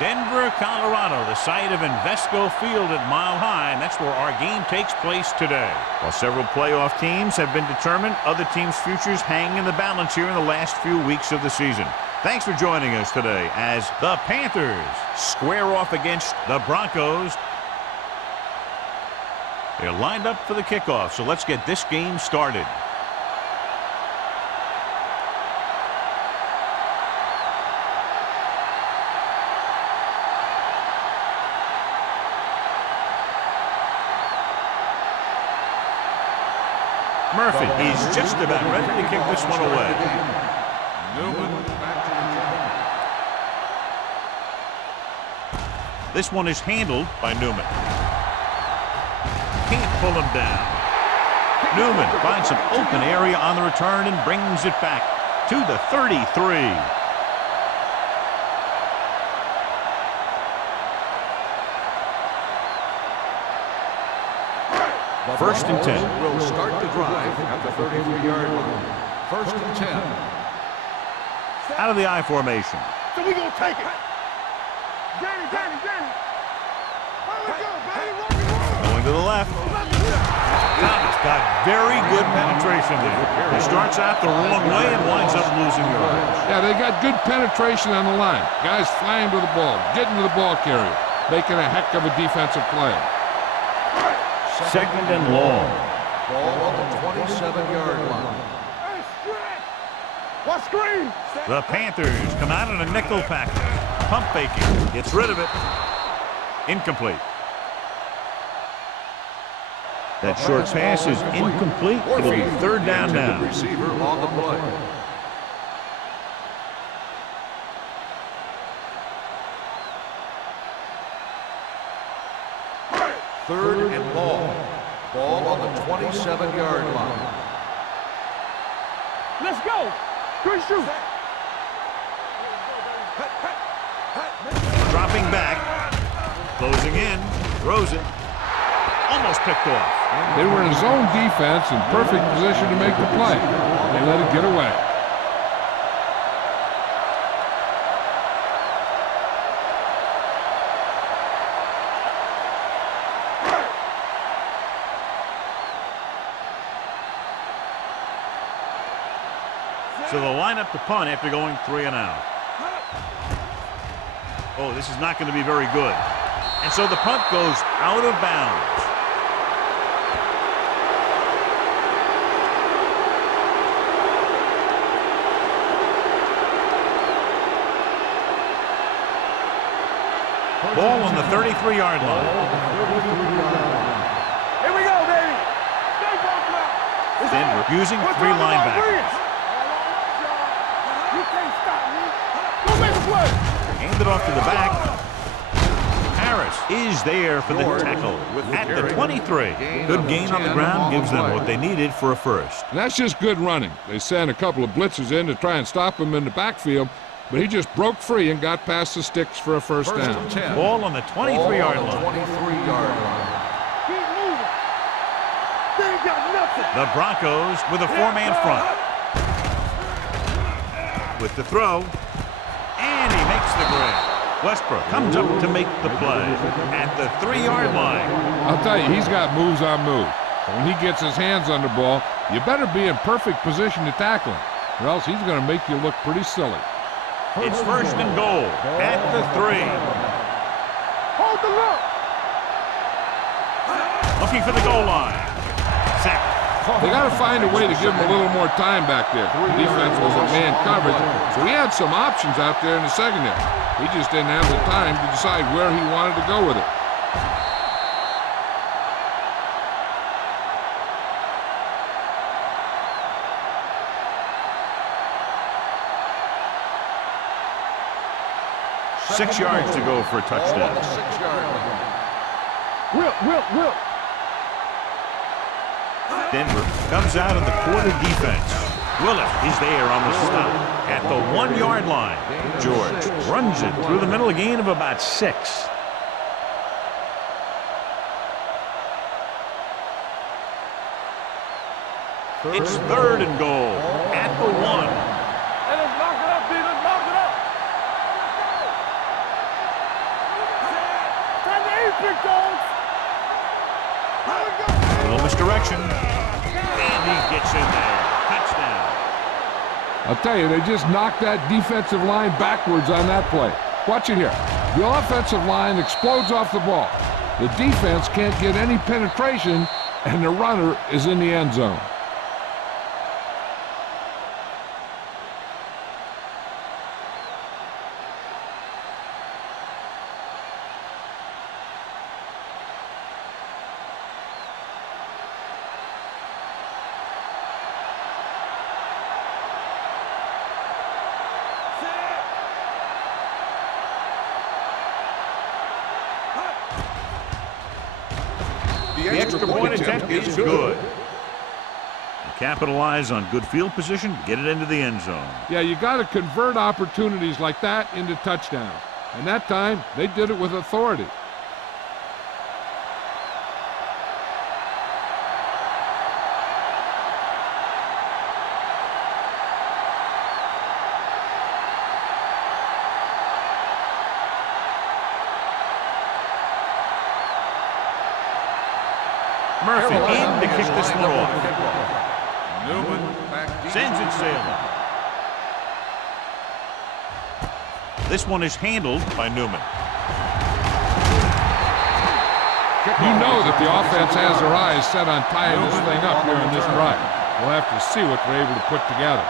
Denver, Colorado, the site of Invesco Field at Mile High, and that's where our game takes place today. While several playoff teams have been determined, other teams' futures hang in the balance here in the last few weeks of the season. Thanks for joining us today as the Panthers square off against the Broncos. They're lined up for the kickoff, so let's get this game started. Murphy, he's just about ready to kick this one away. Newman. This one is handled by Newman. Can't pull him down. Newman finds some open area on the return and brings it back to the 33. First and 10. Will start the drive at the 33-yard line. First and 10. Out of the I formation. So we gonna take it. Danny. Let's go, baby. Going to the left. Thomas got very good penetration there. He starts out the wrong way and winds up losing yards. Yeah, they got good penetration on the line. Guys flying to the ball, getting to the ball carrier, making a heck of a defensive play. Second and long. Ball on the 27-yard line. Hey, stretch. What screen? The Panthers come out in a nickel package. Pump faking. Gets rid of it. Incomplete. That short pass is incomplete. It'll be third down now. Receiver on the play. Third and long. Ball on the 27-yard line. Let's go. Good shoot. Dropping back. Closing in. Throws it. Almost picked off. They were in zone defense in perfect position to make the play. They let it get away. So they'll line up to punt after going 3 and out. Oh, this is not going to be very good. And so the punt goes out of bounds. Ball on the 33-yard line. Here we go, baby. Stay focused now. Denver using 3 linebackers. You can't stop me. Go make a play. Hand it off to the back. Harris is there for the tackle at the 23. Good gain on the ground gives them what they needed for a first. And that's just good running. They sent a couple of blitzes in to try and stop him in the backfield, but he just broke free and got past the sticks for a first down. Ball on the 23-yard line. 23-yard line. Keep moving. They ain't got nothing. The Broncos with a 4-man front. With the throw, and he makes the grab. Westbrook comes up to make the play at the 3-yard line. I'll tell you, he's got moves on moves. So when he gets his hands on the ball, you better be in perfect position to tackle him, or else he's going to make you look pretty silly. It's first and goal at the 3. Hold the look. Looking for the goal line. Sack. They got to find a way to give him a little more time back there. The defense was a man coverage, so he had some options out there in the secondary. He just didn't have the time to decide where he wanted to go with it. Six yards to go for a touchdown. 6-yard line. Whip. Denver comes out of the quarter defense. Willett is there on the stop at the 1-yard line. George runs it through the middle, a gain of about 6. It's third and goal at the 1. Hey, let's lock it up, D. Let's lock it up. big dogs. A little misdirection. And he gets in there. Touchdown. I'll tell you, they just knocked that defensive line backwards on that play. Watch it here. The offensive line explodes off the ball. The defense can't get any penetration, and the runner is in the end zone. The extra point attempt is good. You capitalize on good field position, get it into the end zone. Yeah, you got to convert opportunities like that into touchdowns. And that time, they did it with authority. Murphy in to kick this one off. Newman back deep. Sends it sailing. This one is handled by Newman. You know that the offense has their eyes set on tying this thing up here in this drive. We'll have to see what they're able to put together.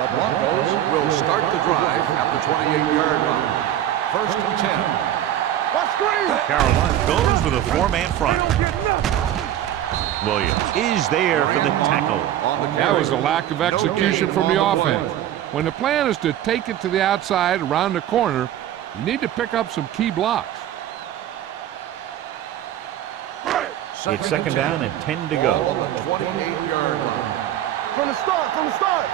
The Broncos will start the drive at the 28-yard line. First and 10. Watch screen. Carolina goes with a four-man They front. don't get nothing. Williams is there for the tackle. That was a lack of execution from the offense. When the plan is to take it to the outside around the corner, you need to pick up some key blocks. It's second down and 10 to Ball go. on the 28-yard line. From the start, from the start.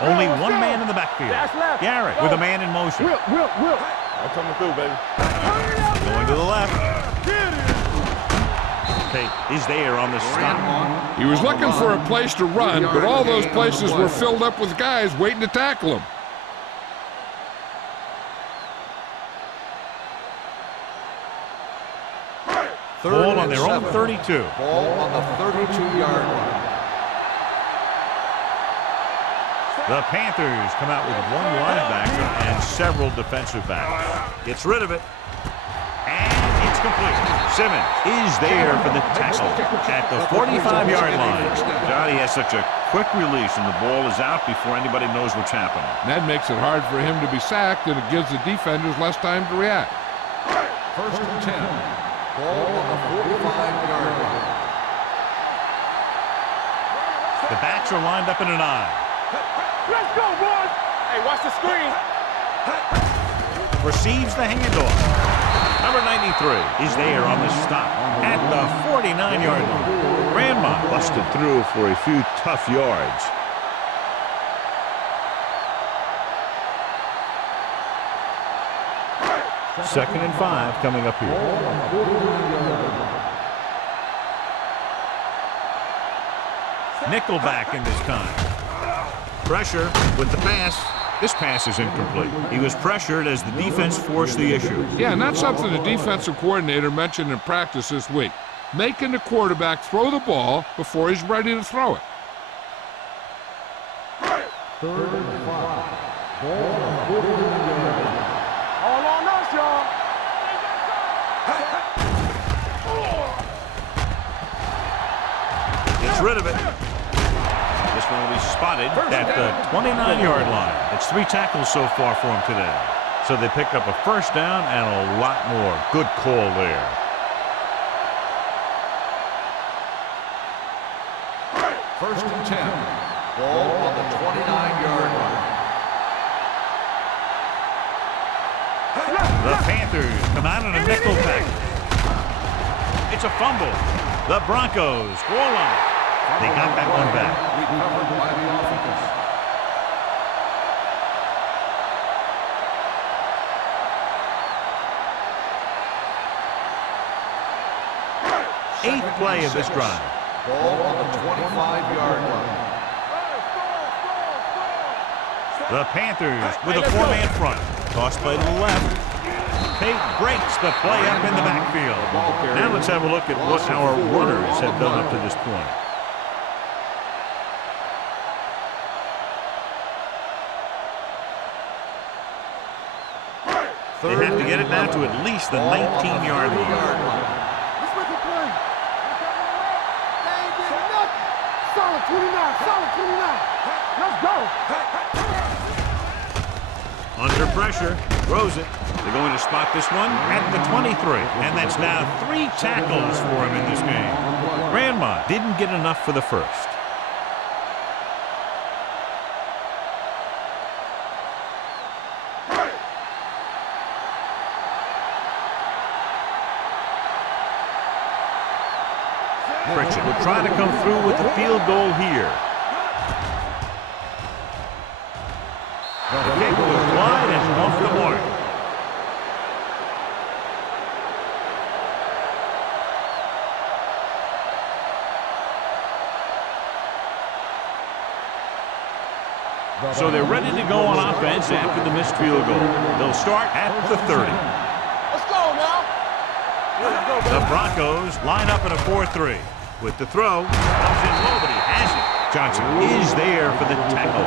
Only one man in the backfield. Dash left. Garrett with a man in motion. Whip. I'm coming through, baby. Going to the left. Tate is there on the stop. He was looking for a place to run, but all those places were filled up with guys waiting to tackle him. Ball on their own 32. Ball on the 32-yard line. The Panthers come out with one linebacker and several defensive backs. Gets rid of it. And it's complete. Simmons is there for the tackle at the 45-yard line. Johnny has such a quick release, and the ball is out before anybody knows what's happening. And that makes it hard for him to be sacked, and it gives the defenders less time to react. First and 10. Ball on the 45-yard line. The backs are lined up in an eye. Let's go, boys. Hey, watch the screen. Receives the handoff. Number 93 is there on the stop at the 49-yard line. Grandma busted through for a few tough yards. Second and 5 coming up here. Nickelback in this time. Pressure with the pass. This pass is incomplete. He was pressured as the defense forced the issue. Yeah, and that's something the defensive coordinator mentioned in practice this week. Making the quarterback throw the ball before he's ready to throw it. Third and 5. All on us, y'all. Gets rid of it. This one will be spotted at the 29-yard line. It's 3 tackles so far for him today. So they pick up a first down and a lot more. Good call there. First and 10. Ball on the 29-yard line. The Panthers come out in a nickel package. It's a fumble. The Broncos score line. They got that one back. Recovered by the offense. Eighth play of this drive. Ball on the 25-yard line. The Panthers with a four-man front. Toss play to the left. Tate breaks the play up in the backfield. Now let's have a look at what our runners have done up to this point. They have to get it now to at least the 19-yard line. Let's make a play. They ain't getting nothing. Solid 29. Solid 29. Let's go. Under pressure, throws it. They're going to spot this one at the 23. And that's now 3 tackles for him in this game. Grandma didn't get enough for the first. Pritchett will try to come through with the field goal here. The kick was wide and off the mark. So they're ready to go on offense after the missed field goal. They'll start at the 30. Let's go now. The Broncos line up in a 4-3. With the throw, comes in low, but he has it. Johnson is there for the tackle.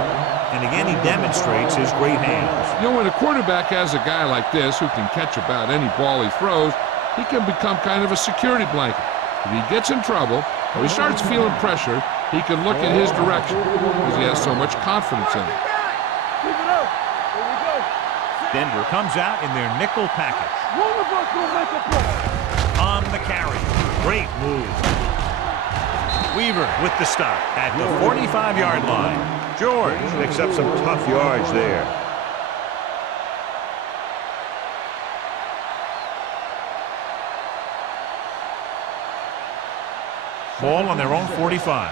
And again, he demonstrates his great hands. You know, when a quarterback has a guy like this who can catch about any ball he throws, he can become kind of a security blanket. If he gets in trouble or he starts feeling pressure, he can look in his direction because he has so much confidence in it. Keep it up. Here we go. Denver comes out in their nickel package. One of us will make a play. On the carry. Great move. Weaver with the stop at the 45-yard line. George picks up some tough yards there. Ball on their own 45.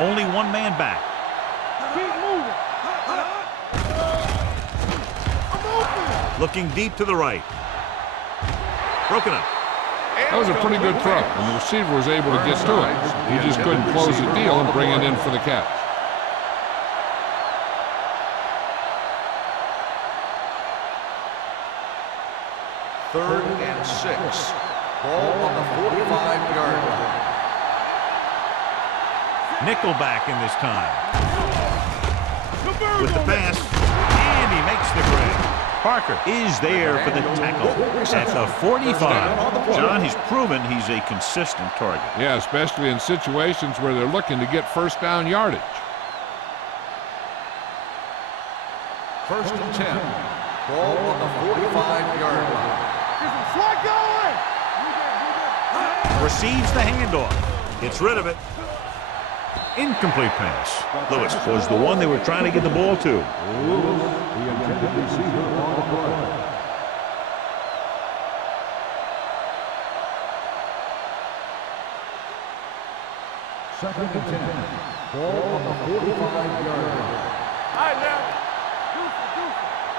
Only one man back. Keep moving. Looking deep to the right. Broken up. That was a pretty good throw, and the receiver was able to get to it. He just couldn't close the deal and bring it in for the catch. Third and 6. Ball on the 45-yard line. Nickelback in this time. With the pass, and he makes the grab. Parker is there for the tackle at the 45. John, he's proven he's a consistent target. Yeah, especially in situations where they're looking to get first down yardage. First and 10. Ball on the 45-yard line. Slide going. Receives the handoff. Gets rid of it. Incomplete pass. Lewis was the one they were trying to get the ball to. The intended receiver on the play. Second and 10. Ball on the 45-yard line. All right, now.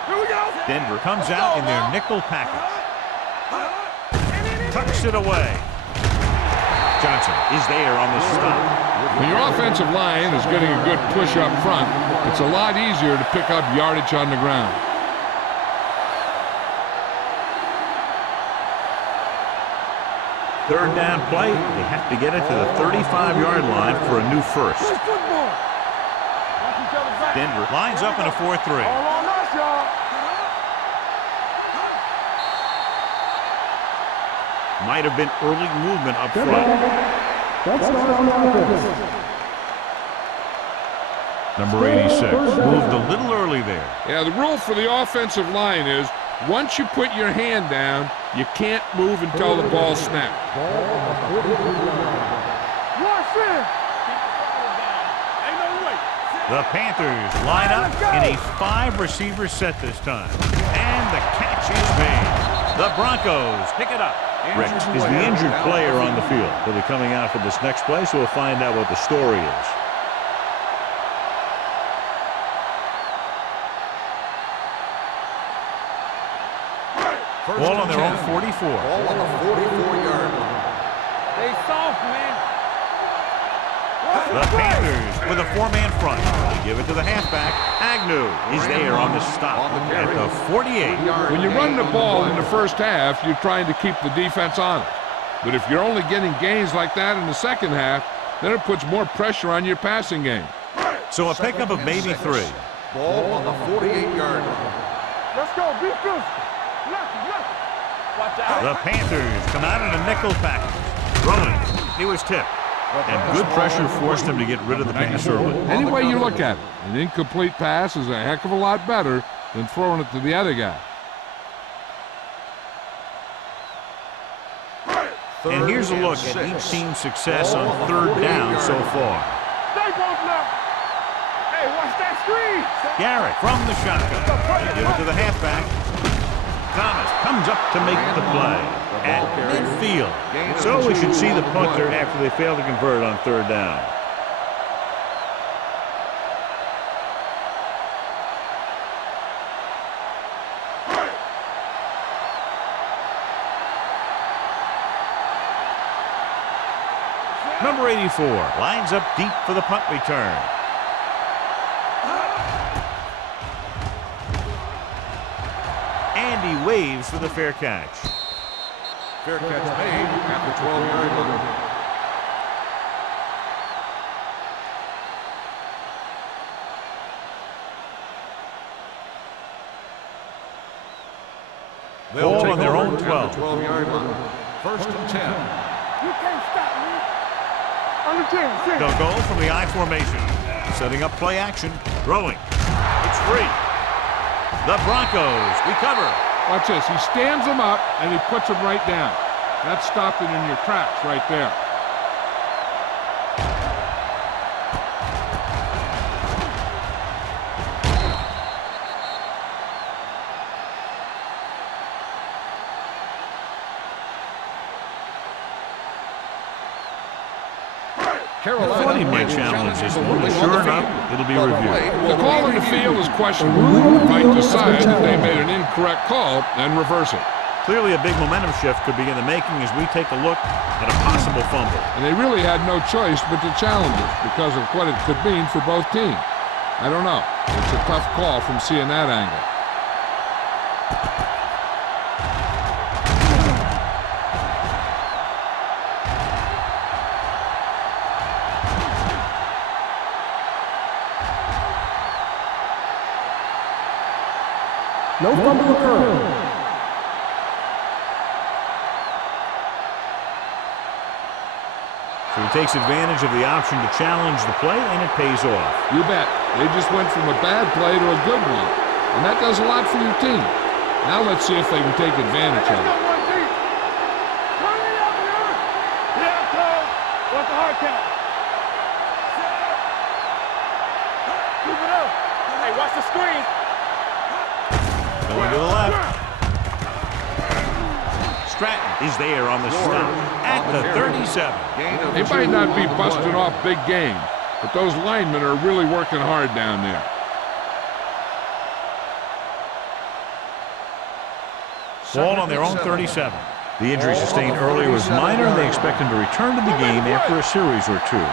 Here we go. Denver comes out in their nickel package. Tucks it away. Johnson is there on the stop. When your offensive line is getting a good push up front, it's a lot easier to pick up yardage on the ground. Third down play. They have to get it to the 35-yard line for a new first. Denver lines up in a 4-3. All on us, y'all. Might have been early movement up front. Number 86 moved a little early there. Yeah, the rule for the offensive line is once you put your hand down, you can't move until the ball snaps. Rush in. Ain't no way. The Panthers line up in a 5-receiver set this time. And the catch is made. The Broncos pick it up. Ricks is the injured player on the field. He'll be coming out for this next play, so we'll find out what the story is. Ball on their own 44. Ball on the 44-yard line. They soft, man. The Panthers with a four-man front. They give it to the halfback. Agnew is there on the stop at the 48. When you run the ball in the first half, you're trying to keep the defense honest. But if you're only getting gains like that in the second half, then it puts more pressure on your passing game. So a pickup of maybe 3. Ball on the 48-yard line. Let's go. Be physical. Left. Watch out. The Panthers come out in a nickel package. Throwing. He was tipped. And good pressure forced him to get rid of the pass early. Any way you look at it, an incomplete pass is a heck of a lot better than throwing it to the other guy. And here's a look at each team's success on third down so far. Stay both left. Hey, watch that screen. Garrett from the shotgun. They give it to the halfback. Thomas comes up to make the play at midfield. So we should see the punter after they fail to convert on third down. Number 84 lines up deep for the punt return. And he waves for the fair catch. Fair catch made at the 12-yard line. Ball on their own 12. 12-yard line. First and 10. You can't stop me. Under 10. They'll go from the I formation. Setting up play action. Throwing. It's free. The Broncos recover. Watch this. He stands them up, and he puts them right down. That's stopping in your tracks right there. I thought he might challenge this one, but sure enough, it'll be reviewed. The call in the field is questionable. They might decide that they made an incorrect call and reverse it. Clearly a big momentum shift could be in the making as we take a look at a possible fumble. And they really had no choice but to challenge it because of what it could mean for both teams. I don't know. It's a tough call from seeing that angle. No fumble occurred. So he takes advantage of the option to challenge the play, and it pays off. You bet. They just went from a bad play to a good one. And that does a lot for your team. Now let's see if they can take advantage of it. What's the hard count? Keep it up. Hey, watch the screen. Going to the left. Stratton is there on the stop at the 37. They might not be busting off big games, but those linemen are really working hard down there. Ball on their own 37. The injury sustained earlier was minor, and they expect him to return to the game after a series or two.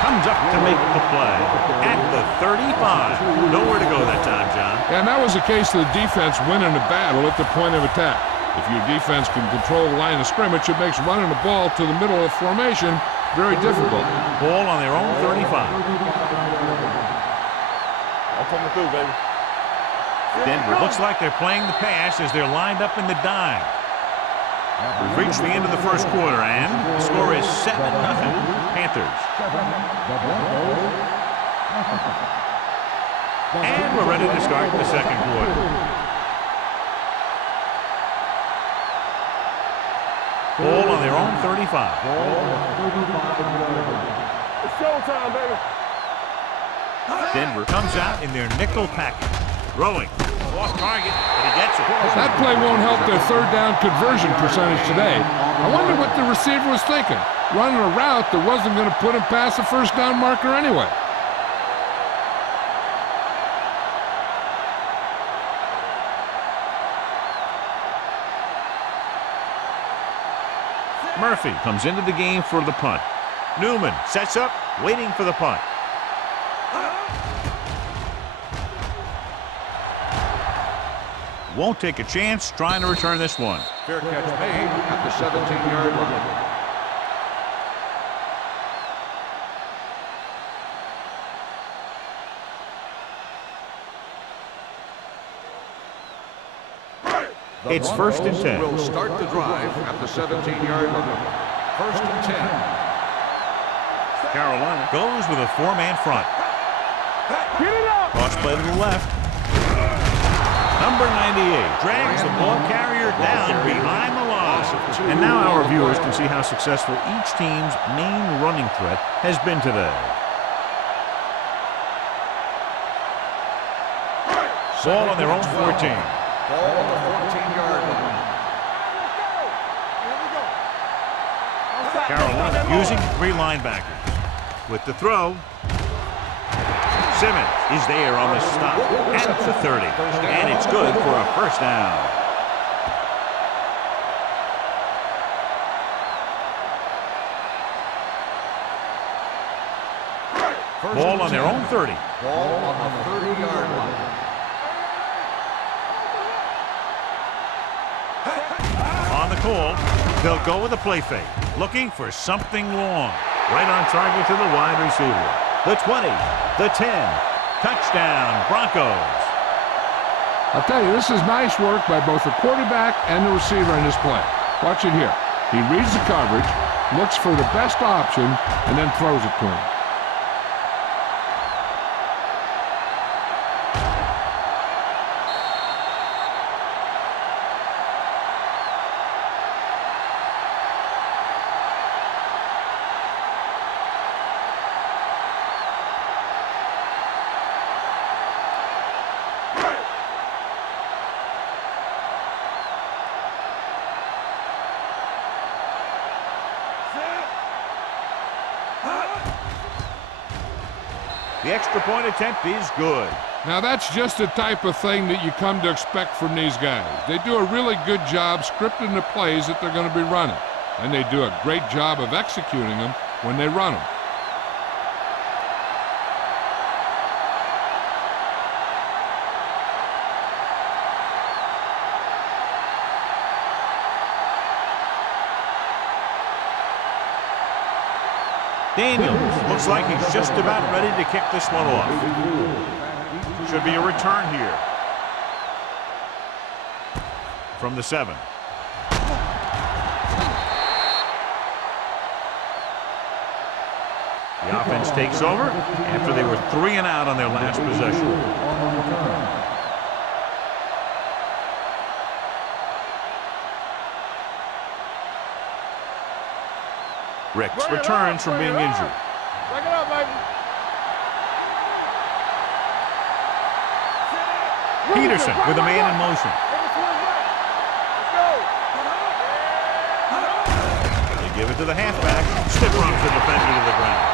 Comes up to make the play at the 35. Nowhere to go that time, John. And that was a case of the defense winning the battle at the point of attack. If your defense can control the line of scrimmage, it makes running the ball to the middle of formation very difficult. Ball on their own 35. I'm coming through, baby. Denver looks like they're playing the pass as they're lined up in the dime. We've reached the end of the first quarter, and the score is 7-0 Panthers. And we're ready to start the second quarter. Ball on their own 35. It's showtime, baby. Denver comes out in their nickel package. Throwing. Off target, and he gets it. That play won't help their third down conversion percentage today. I wonder what the receiver was thinking. Running a route that wasn't going to put him past the first down marker anyway. Murphy comes into the game for the punt. Newman sets up, waiting for the punt. Won't take a chance trying to return this one. Fair catch made at the 17-yard line. It's 1st and 10. Will start the drive at the 17-yard line. 1st and 10. Carolina goes with a 4-man front. Get it up! Cross play to the left. Number 98 drags the ball carrier down behind the line. And now our viewers can see how successful each team's main running threat has been today. Ball on their own 14. Ball on the 14-yard line. Carolina using 3 linebackers. With the throw, Simmons is there on the stop at the 30. And it's good for a 1st down. Ball on their own 30. Ball on the 30-yard line. On the call, they'll go with a play fake, looking for something long. Right on target to the wide receiver. The 20, the 10, touchdown, Broncos. I'll tell you, this is nice work by both the quarterback and the receiver in this play. Watch it here. He reads the coverage, looks for the best option, and then throws it to him. The extra point attempt is good. Now that's just the type of thing that you come to expect from these guys. They do a really good job scripting the plays that they're going to be running. And they do a great job of executing them when they run them. Daniels looks like he's just about ready to kick this one off. Should be a return here. From the 7. The offense takes over after they were 3 and out on their last possession. Ricks returns from being injured. Break it up, baby. Peterson with a man in motion. They give it to the halfback. Stiff runs the defender to the ground.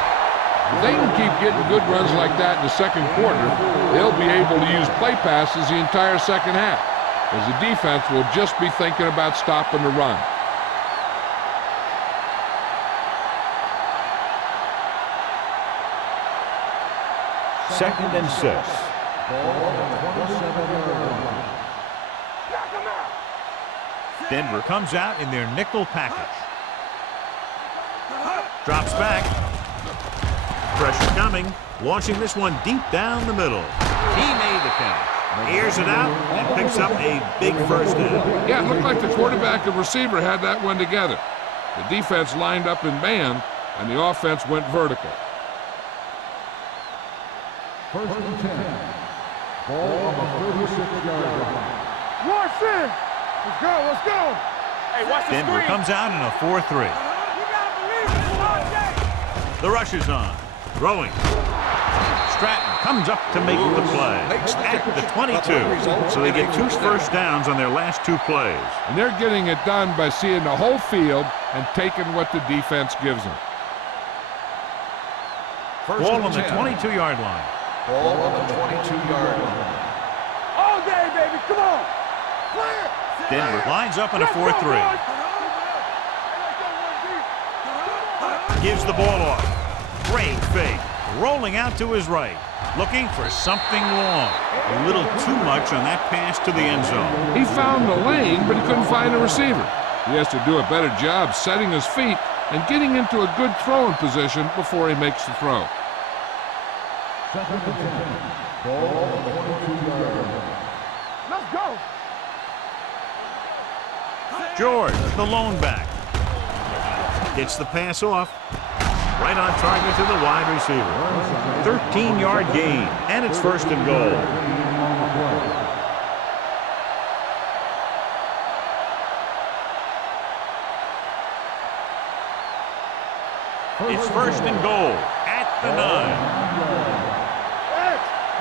If they can keep getting good runs like that in the second quarter, they'll be able to use play passes the entire second half, as the defense will just be thinking about stopping the run. Second and 6. Denver comes out in their nickel package. Drops back. Pressure coming. Launching this one deep down the middle. He made the catch. Airs it out and picks up a big 1st down. Yeah, it looked like the quarterback and receiver had that one together. The defense lined up in man, and the offense went vertical. 1st and 10. Ball on the 36-yard line. Watch it! Let's go, let's go! Hey, watch the Denver screen. comes out in a 4-3. You gotta believe it all day. The rush is on. Throwing. Stratton comes up to make the play at the 22. So they get 2 1st downs on their last 2 plays. And they're getting it done by seeing the whole field and taking what the defense gives them. Ball on the 22-yard line. Ball on the 22-yard line. All day, baby, come on! Clear! Denver lines up in a 4-3. Gives the ball off. Great fake. Rolling out to his right. Looking for something long. A little too much on that pass to the end zone. He found the lane, but he couldn't find a receiver. He has to do a better job setting his feet and getting into a good throwing position before he makes the throw. Second and 10. Ball on the 22-yard line. Let's go. George, the lone back. Gets the pass off. Right on target to the wide receiver. 13-yard gain, and it's first and goal. It's first and goal at the 9.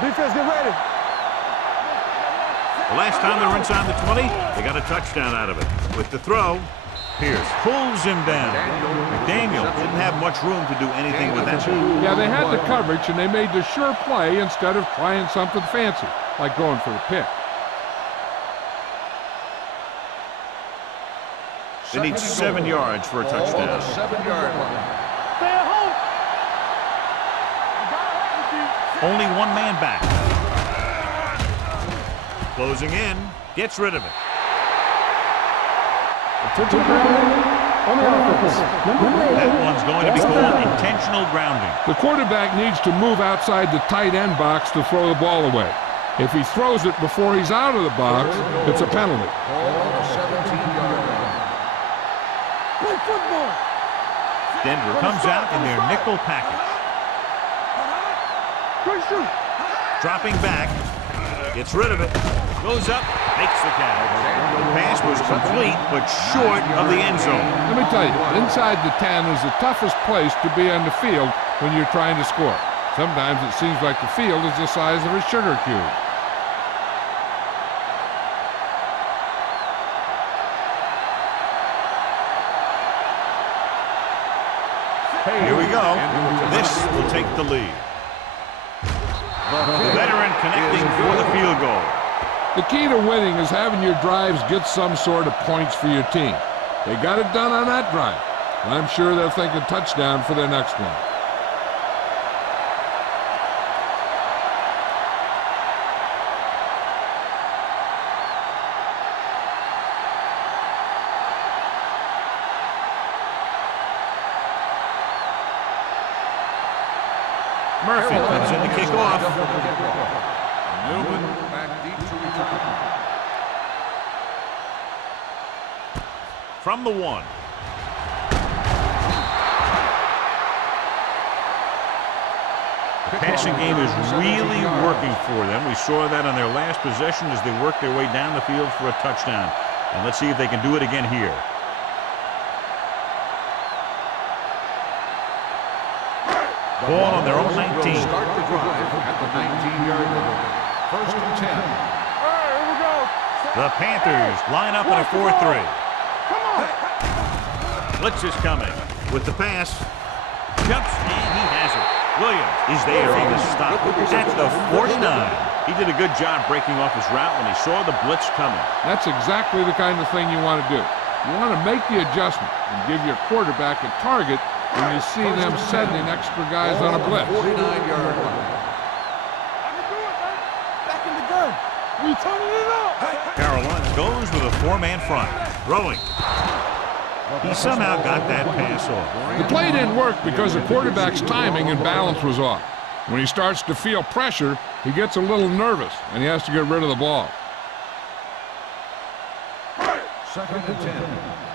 Defense, get ready. The last time they were inside the 20, they got a touchdown out of it. With the throw, Pierce pulls him down. McDaniel didn't have much room to do anything with that. Yeah, they had the coverage, and they made the sure play instead of trying something fancy, like going for the pick. They need 7 yards for a touchdown. Ball on the 7-yard line. Stay at home. Only one man back. Closing in, gets rid of it. That one's going to be called intentional grounding. The quarterback needs to move outside the tight end box to throw the ball away. If he throws it before he's out of the box, it's a penalty. Ball on the 17-yard line. Play football. Denver comes out in their nickel package. Great shoot. Dropping back, gets rid of it, goes up, makes the catch. The pass was complete, but short of the end zone. Let me tell you, inside the 10 is the toughest place to be on the field when you're trying to score. Sometimes it seems like the field is the size of a sugar cube. Here we go. This will take the lead. The veteran connecting for the field goal. The key to winning is having your drives get some sort of points for your team. They got it done on that drive. And I'm sure they're thinking touchdown for their next one. Murphy comes in to kick off. Newman back deep to return. From the 1. The passing game is really working for them. We saw that on their last possession as they worked their way down the field for a touchdown. And let's see if they can do it again here. Ball on their own 19. Will start the drive at the 19-yard line. First and 10. All right, here we go. The Panthers line up in a 4-3. Come on. Blitz is coming with the pass. Jumps, and he has it. Williams is there on the stop at the 49. He did a good job breaking off his route when he saw the blitz coming. That's exactly the kind of thing you want to do. You want to make the adjustment and give your quarterback a target when you see them sending extra guys on a blitz. 49-yard line. I can do it, man. Back in the gun. We turning it up. Carolina goes with a 4-man front. Throwing. He somehow got that pass off. The play didn't work because the quarterback's timing and balance was off. When he starts to feel pressure, he gets a little nervous, and he has to get rid of the ball. Second and 10.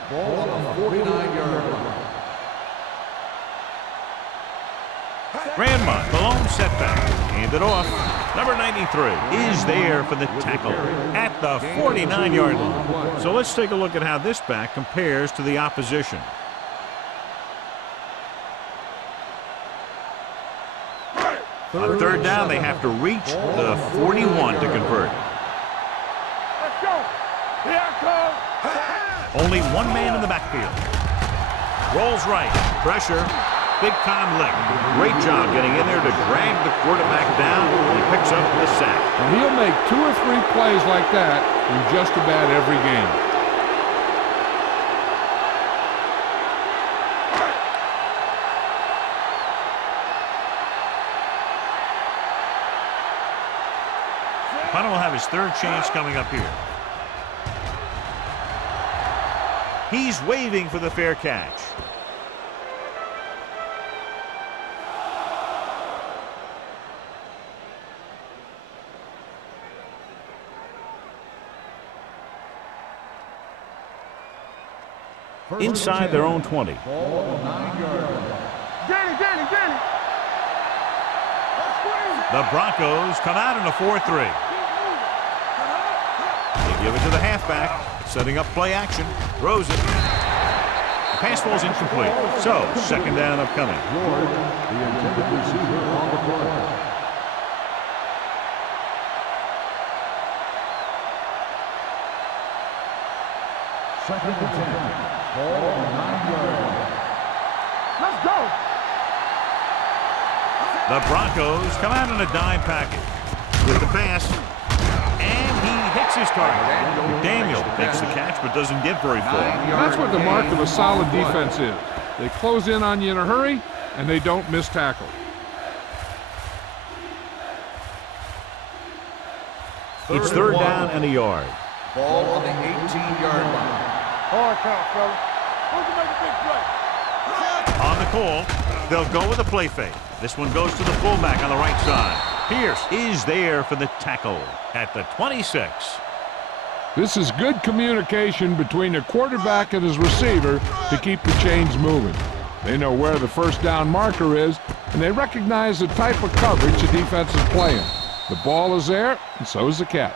Ball on the 49-yard line. Grandma, the lone setback. Handed off. Number 93 is there for the tackle at the 49-yard line. So let's take a look at how this back compares to the opposition. On third down, they have to reach the 41 to convert. Let's go. Here I come. Only one man in the backfield. Rolls right. Pressure. Big time lick. Great job getting in there to drag the quarterback down. He picks up the sack. And he'll make 2 or 3 plays like that in just about every game. his third chance coming up here. He's waving for the fair catch. Inside their own 20. The Broncos come out in a 4-3. They give it to the halfback, setting up play action. Throws it. The pass ball's incomplete. So, second down upcoming. The intended receiver on the play. Second and 10. Ball on the 9-yard line. Let's go. The Broncos come out in a dime package with the pass, and he hits his target. Daniel makes the catch but doesn't get very far. That's what the mark of a solid defense is. They close in on you in a hurry, and they don't miss tackle. It's third down and a yard. Ball on the 18-yard line. Hard count, fella. Who's to make a big play? On the call, they'll go with a play fake. This one goes to the fullback on the right side. Pierce is there for the tackle at the 26. This is good communication between the quarterback and his receiver to keep the chains moving. They know where the first down marker is, and they recognize the type of coverage the defense is playing. The ball is there, and so is the catch.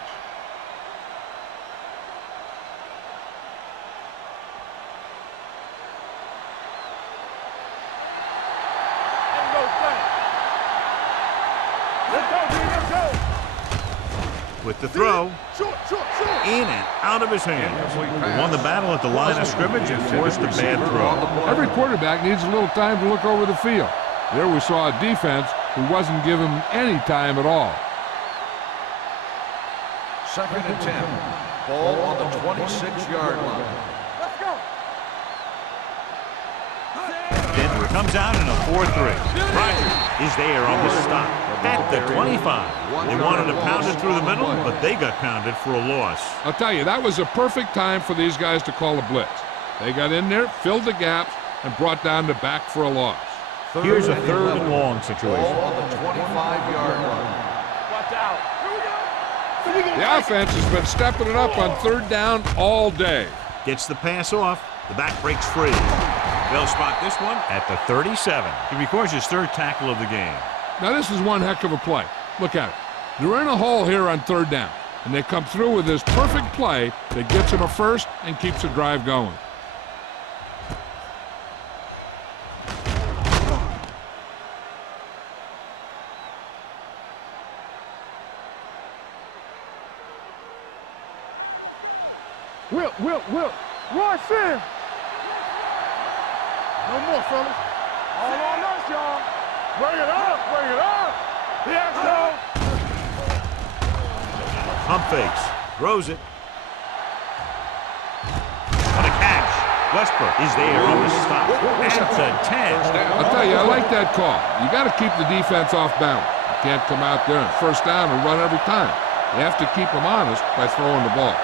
With the throw, in and out of his hands. He won the battle at the line of scrimmage and forced a bad throw. Every quarterback needs a little time to look over the field. There we saw a defense who wasn't given any time at all. Second and 10. Ball on the 26-yard line. Let's go. Denver comes out in a 4-3. Rogers is there on the stop at the 25. They wanted to pound it through the middle, but they got pounded for a loss. I'll tell you, that was a perfect time for these guys to call a blitz. They got in there, filled the gaps, and brought down the back for a loss. Here's a third and long situation. Ball on the 25-yard line. Watch out. Here we go. The offense has been stepping it up on third down all day. Gets the pass off. The back breaks free. They'll spot this one at the 37. He records his third tackle of the game. Now this is one heck of a play. Look at it. They're in a hole here on third down, and they come through with this perfect play that gets them a first and keeps the drive going. Will. Roy Sim. No more, fellas. All on us, y'all. Bring it up. Yes, y'all. Pump fakes. Throws it. What a catch. Westbrook is there on the stop at the 10. I'll tell you, I like that call. You got to keep the defense off balance. You can't come out there and first down and run every time. You have to keep them honest by throwing the ball.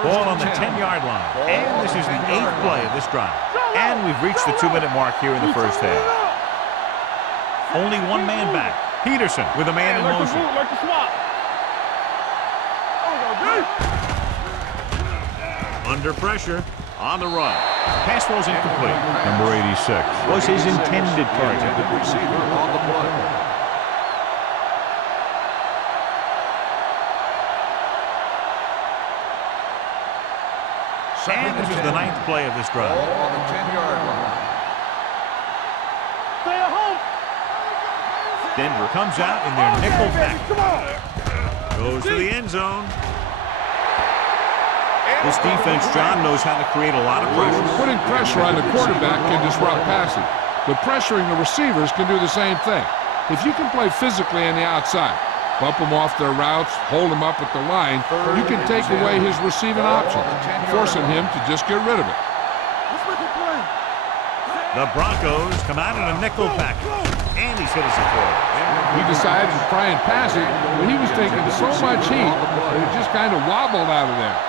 Ball on the 10-yard line. And this is the 8th play of this drive. And we've reached the 2-minute mark here in the first half. Only one man back. Peterson with a man in motion. Under pressure. On the run. Pass ball's incomplete. Number 86 was his intended target. Receiver on the play. And this is the 9th play of this drive. Ball on the 10-yard line. Stay at home. Denver comes out in their nickel pack. Goes to the end zone. This defense, John, knows how to create a lot of pressure. Putting pressure on the quarterback can disrupt passing, but pressuring the receivers can do the same thing. If you can play physically on the outside, Bump them off their routes, hold them up at the line. You can take away his receiving options, forcing him to just get rid of it. The Broncos come out in a nickel package. And he's hit us a throw. He decided to try and pass it, but he was taking so much heat that it just kind of wobbled out of there.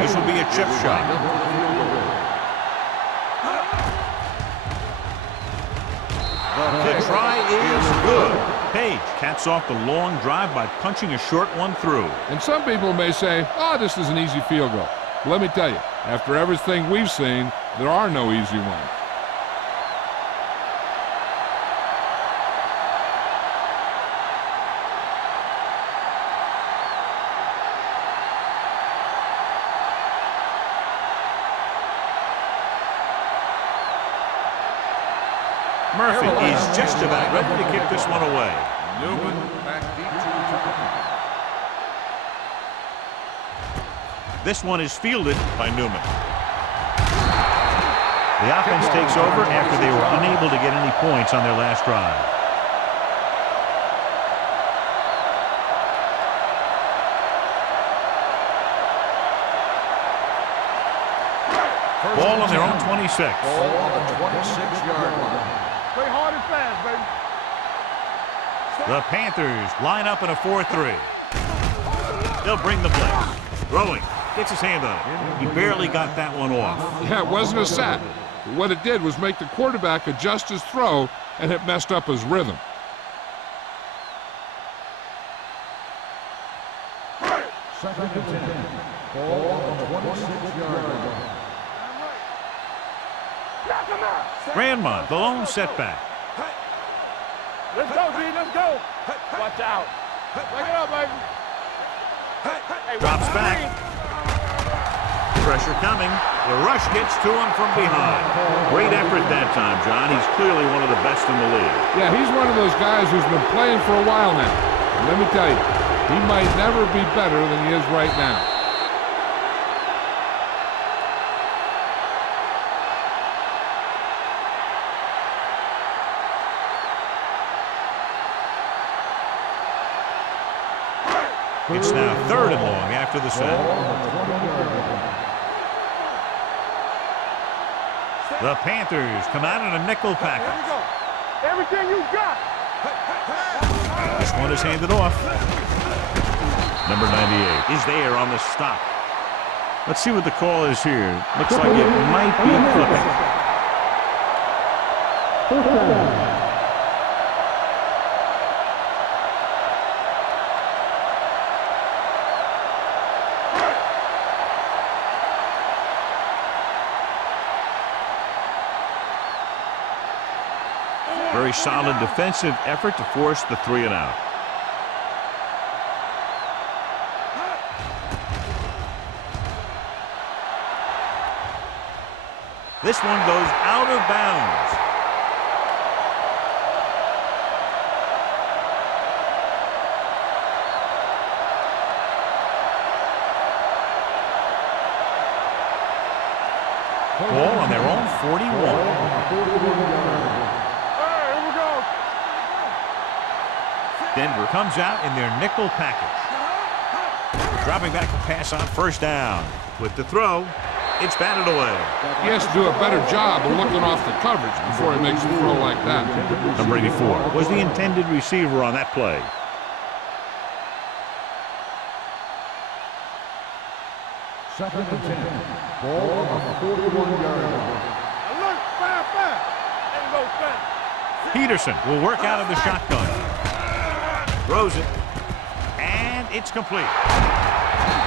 This will be a chip shot. The try is good. Page caps off the long drive by punching a short one through. And some people may say, oh, this is an easy field goal. But let me tell you, after everything we've seen, there are no easy ones. Murphy is just about ready to kick this one away. Newman back deep to This one is fielded by Newman. The offense takes over after they were unable to get any points on their last drive. Ball on their own 26. Ball on the 26-yard line. Play hard and fast, baby. The Panthers line up in a 4-3. They'll bring the blitz. Throwing. Gets his hand on it. He barely got that one off. Yeah, it wasn't a sack. But what it did was make the quarterback adjust his throw, and it messed up his rhythm. Second and 10. Ball on the 26-yard line. Grandma, the lone setback. Let's go, B. Let's go. Watch out. Back it up, baby. Hey, Drops back. Pressure coming. The rush gets to him from behind. Great effort that time, John. He's clearly one of the best in the league. Yeah, he's one of those guys who's been playing for a while now. And let me tell you, he might never be better than he is right now. It's now 3rd and long after the sack. The Panthers come out in a nickel package. Everything you got. This one is handed off. Number 98 is there on the stop. Let's see what the call is here. Looks like it might be clipping. Very solid defensive effort to force the 3 and out. This one goes out of bounds. Ball on their own 41. Denver comes out in their nickel package. Dropping back to pass on 1st down. With the throw, it's batted away. He has to do a better job of looking off the coverage before he makes a throw like that. Number 84 was the intended receiver on that play. Second and 10. Ball on the 41-yard line. Alert, fast. There you go, fast. Peterson will work out of the shotgun. Throws it. And it's complete.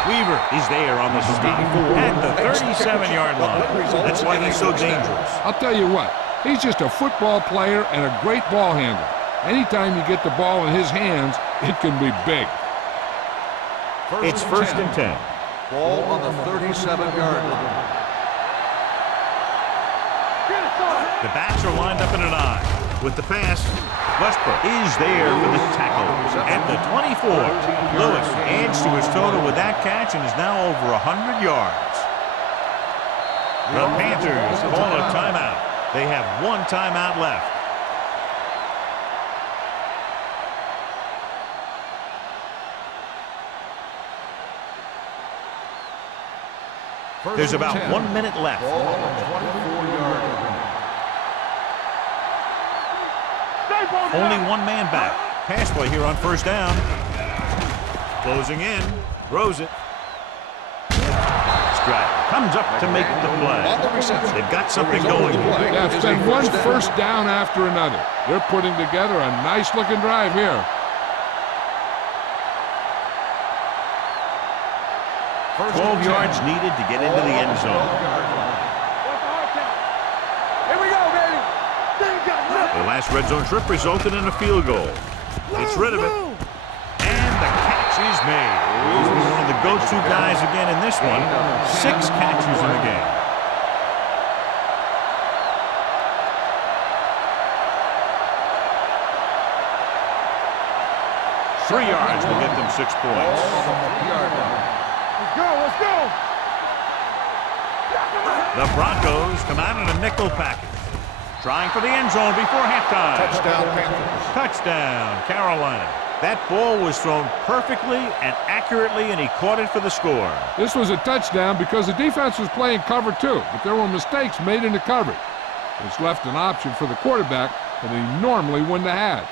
Weaver is there on the stop at the 37-yard line. That's why he's so dangerous. I'll tell you what, he's just a football player and a great ball handler. Anytime you get the ball in his hands, it can be big. It's 1st and 10. Ball on the 37-yard line. The backs are lined up in an I. with the pass. Westbrook is there for the tackle at the 24. Lewis adds to his total with that catch and is now over 100 yards. The Panthers call a timeout. They have one timeout left. There's about 1 minute left. Ball on the 24-yard line. Only one man back. Pass play here on first down. Closing in. Throws it. Stroud comes up to make the play. They've got something going here. Yeah, it's been one first down after another. They're putting together a nice-looking drive here. 12 yards needed to get into the end zone. Here we go, baby. The last red zone trip resulted in a field goal. Gets rid of it. And the catch is made. He's been one of the go-to guys again in this one. 6 catches in the game. Three yards will get them 6 points. Let's go. The Broncos come out in a nickel package. Trying for the end zone before halftime. Touchdown, Panthers. Touchdown, Carolina. That ball was thrown perfectly and accurately, and he caught it for the score. This was a touchdown because the defense was playing cover 2, but there were mistakes made in the coverage. It's left an option for the quarterback that he normally wouldn't have had.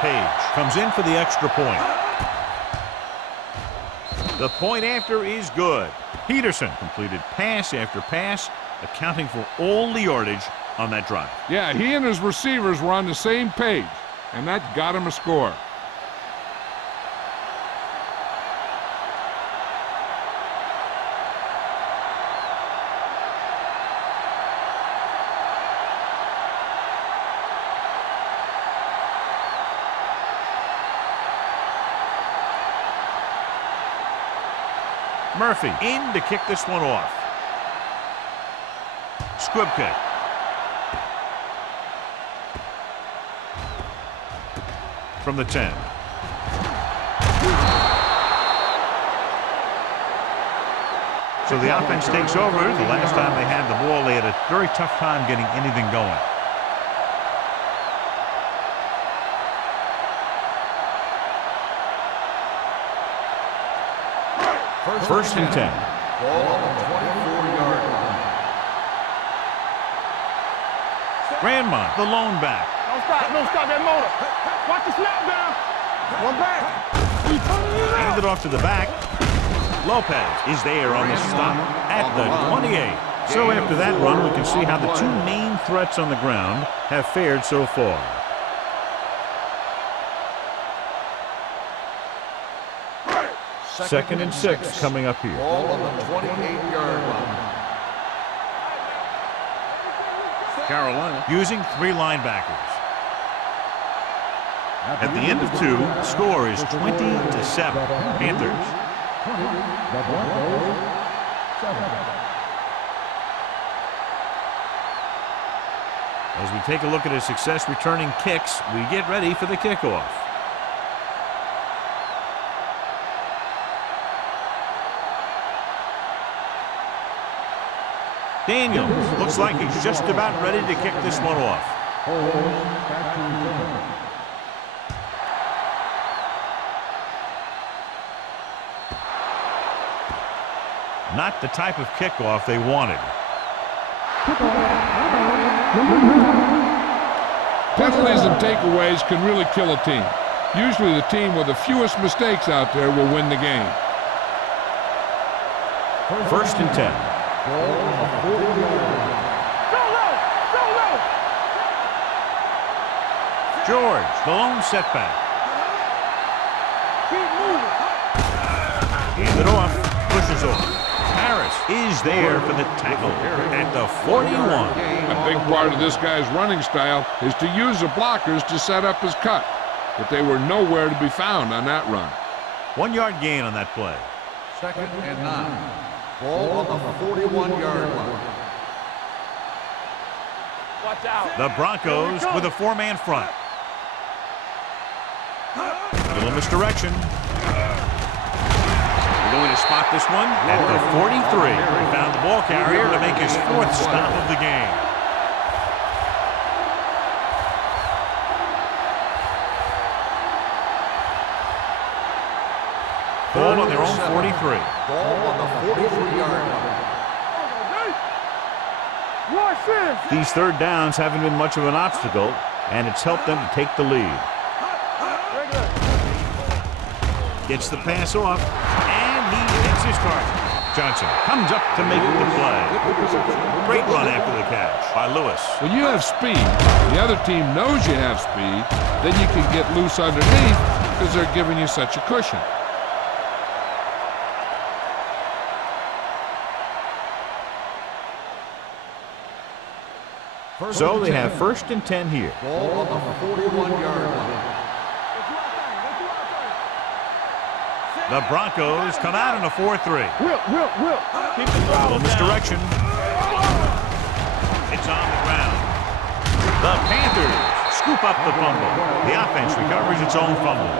Page comes in for the extra point. The point after is good. Peterson completed pass after pass, accounting for all the yardage on that drive. Yeah, he and his receivers were on the same page, and that got him a score. Murphy in to kick this one off. Squib kick. From the 10. So the offense takes over. The last time they had the ball, they had a very tough time getting anything going. First and 10. Ball on the 24-yard line. Grandma, the lone back. Don't stop that motor. Watch the snap down. One back. Handed off to the back. Lopez is there on the stop at the 28. So after that run, we can see how the 2 main threats on the ground have fared so far. Second and 6 coming up here. Ball on the 28-yard line. Carolina using 3 linebackers. At the end of 2, the score is 20-7. Panthers. As we take a look at his success returning kicks, we get ready for the kickoff. Daniels looks like he's just about ready to kick this one off. Not the type of kickoff they wanted. Penalties and takeaways can really kill a team. Usually the team with the fewest mistakes out there will win the game. First and 10. George, the lone setback. Hand it off, pushes off. Harris is there for the tackle at the 41. A big part of this guy's running style is to use the blockers to set up his cut, but they were nowhere to be found on that run. 1 yard gain on that play. Second and 9. Ball on the 41-yard line. Watch out. The Broncos with a 4-man front. Little misdirection. They're going to spot this one at the 43. They found the ball carrier to make his 4th stop of the game. Ball on their own 43. Ball on the 43-yard line. These third downs haven't been much of an obstacle, and it's helped them to take the lead. Gets the pass off, and he hits his target. Johnson comes up to make the play. Great run after the catch by Lewis. When you have speed, the other team knows you have speed, then you can get loose underneath because they're giving you such a cushion. So they have 1st and 10 here. Ball on the 41-yard line. The Broncos come out in a 4-3. Keep the A little misdirection. It's on the ground. The Panthers scoop up the fumble. The offense recovers its own fumble.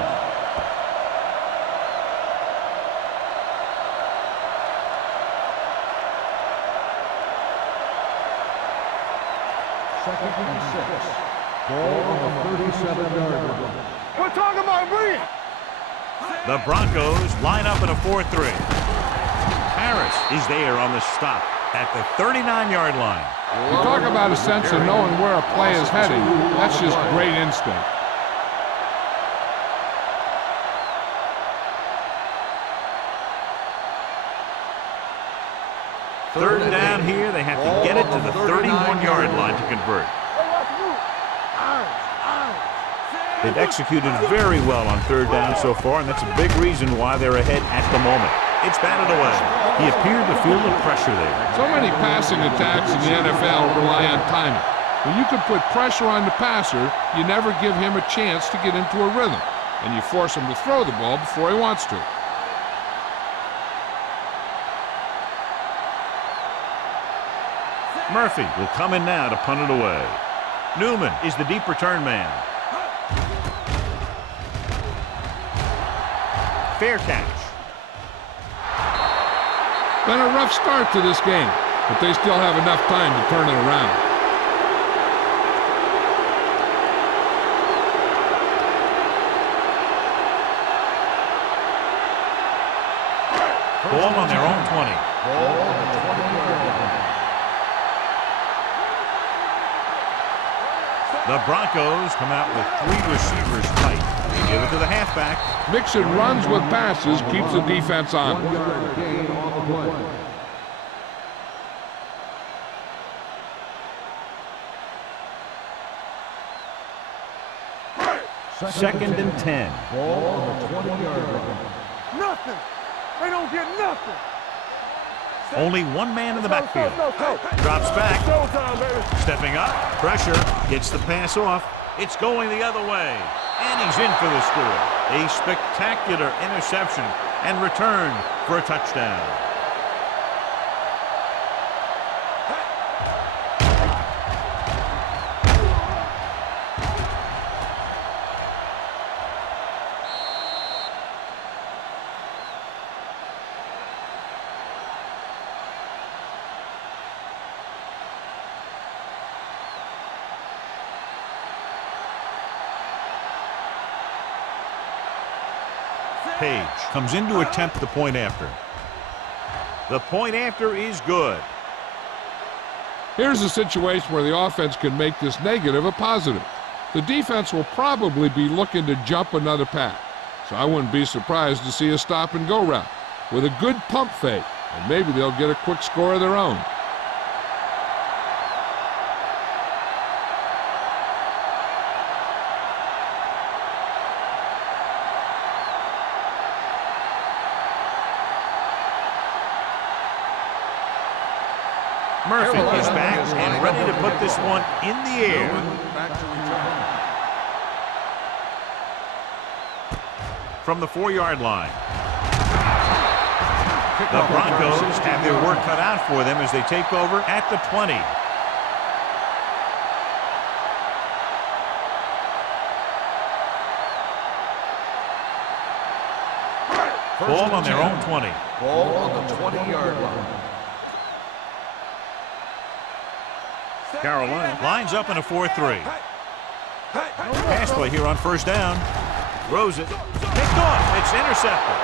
Second and 6. Ball on the 37-yard line. We're talking about me. The Broncos line up in a 4-3. Harris is there on the stop at the 39-yard line. You talk about a sense of knowing where a play is heading. That's just great instinct. Third down here, they have to get it to the 31-yard line to convert. They've executed very well on third down so far, and that's a big reason why they're ahead at the moment. It's batted away. He appeared to feel the pressure there. So many passing attacks in the NFL rely on timing. When you can put pressure on the passer, you never give him a chance to get into a rhythm, and you force him to throw the ball before he wants to. Murphy will come in now to punt it away. Newman is the deep return man. Fair catch. Been a rough start to this game, but they still have enough time to turn it around. Ball on their own 20. Ball on the 20-yard line. The Broncos come out with 3 receivers tight. They give it to the halfback. Mixing runs with passes keeps the defense on. 1-yard gain on the play. Second and 10. Ball on the 20-yard line. Nothing. They don't get nothing. Only one man in the backfield. Drops back. Showtime, baby. Stepping up. Pressure. Gets the pass off. It's going the other way. And he's in for the score. A spectacular interception and return for a touchdown. Page comes in to attempt the point after. The point after is good. Here's a situation where the offense can make this negative a positive. The defense will probably be looking to jump another pack, so I wouldn't be surprised to see a stop-and-go route with a good pump fake, and maybe they'll get a quick score of their own. Murphy is back and ready to put this one in the air. Back to return. From the 4-yard line. The Broncos have their work cut out for them as they take over at the 20. Ball on their own 20. Ball on the 20-yard line. Carolina lines up in a 4-3. Pass play here on first down. Throws it. Picked off. It's intercepted.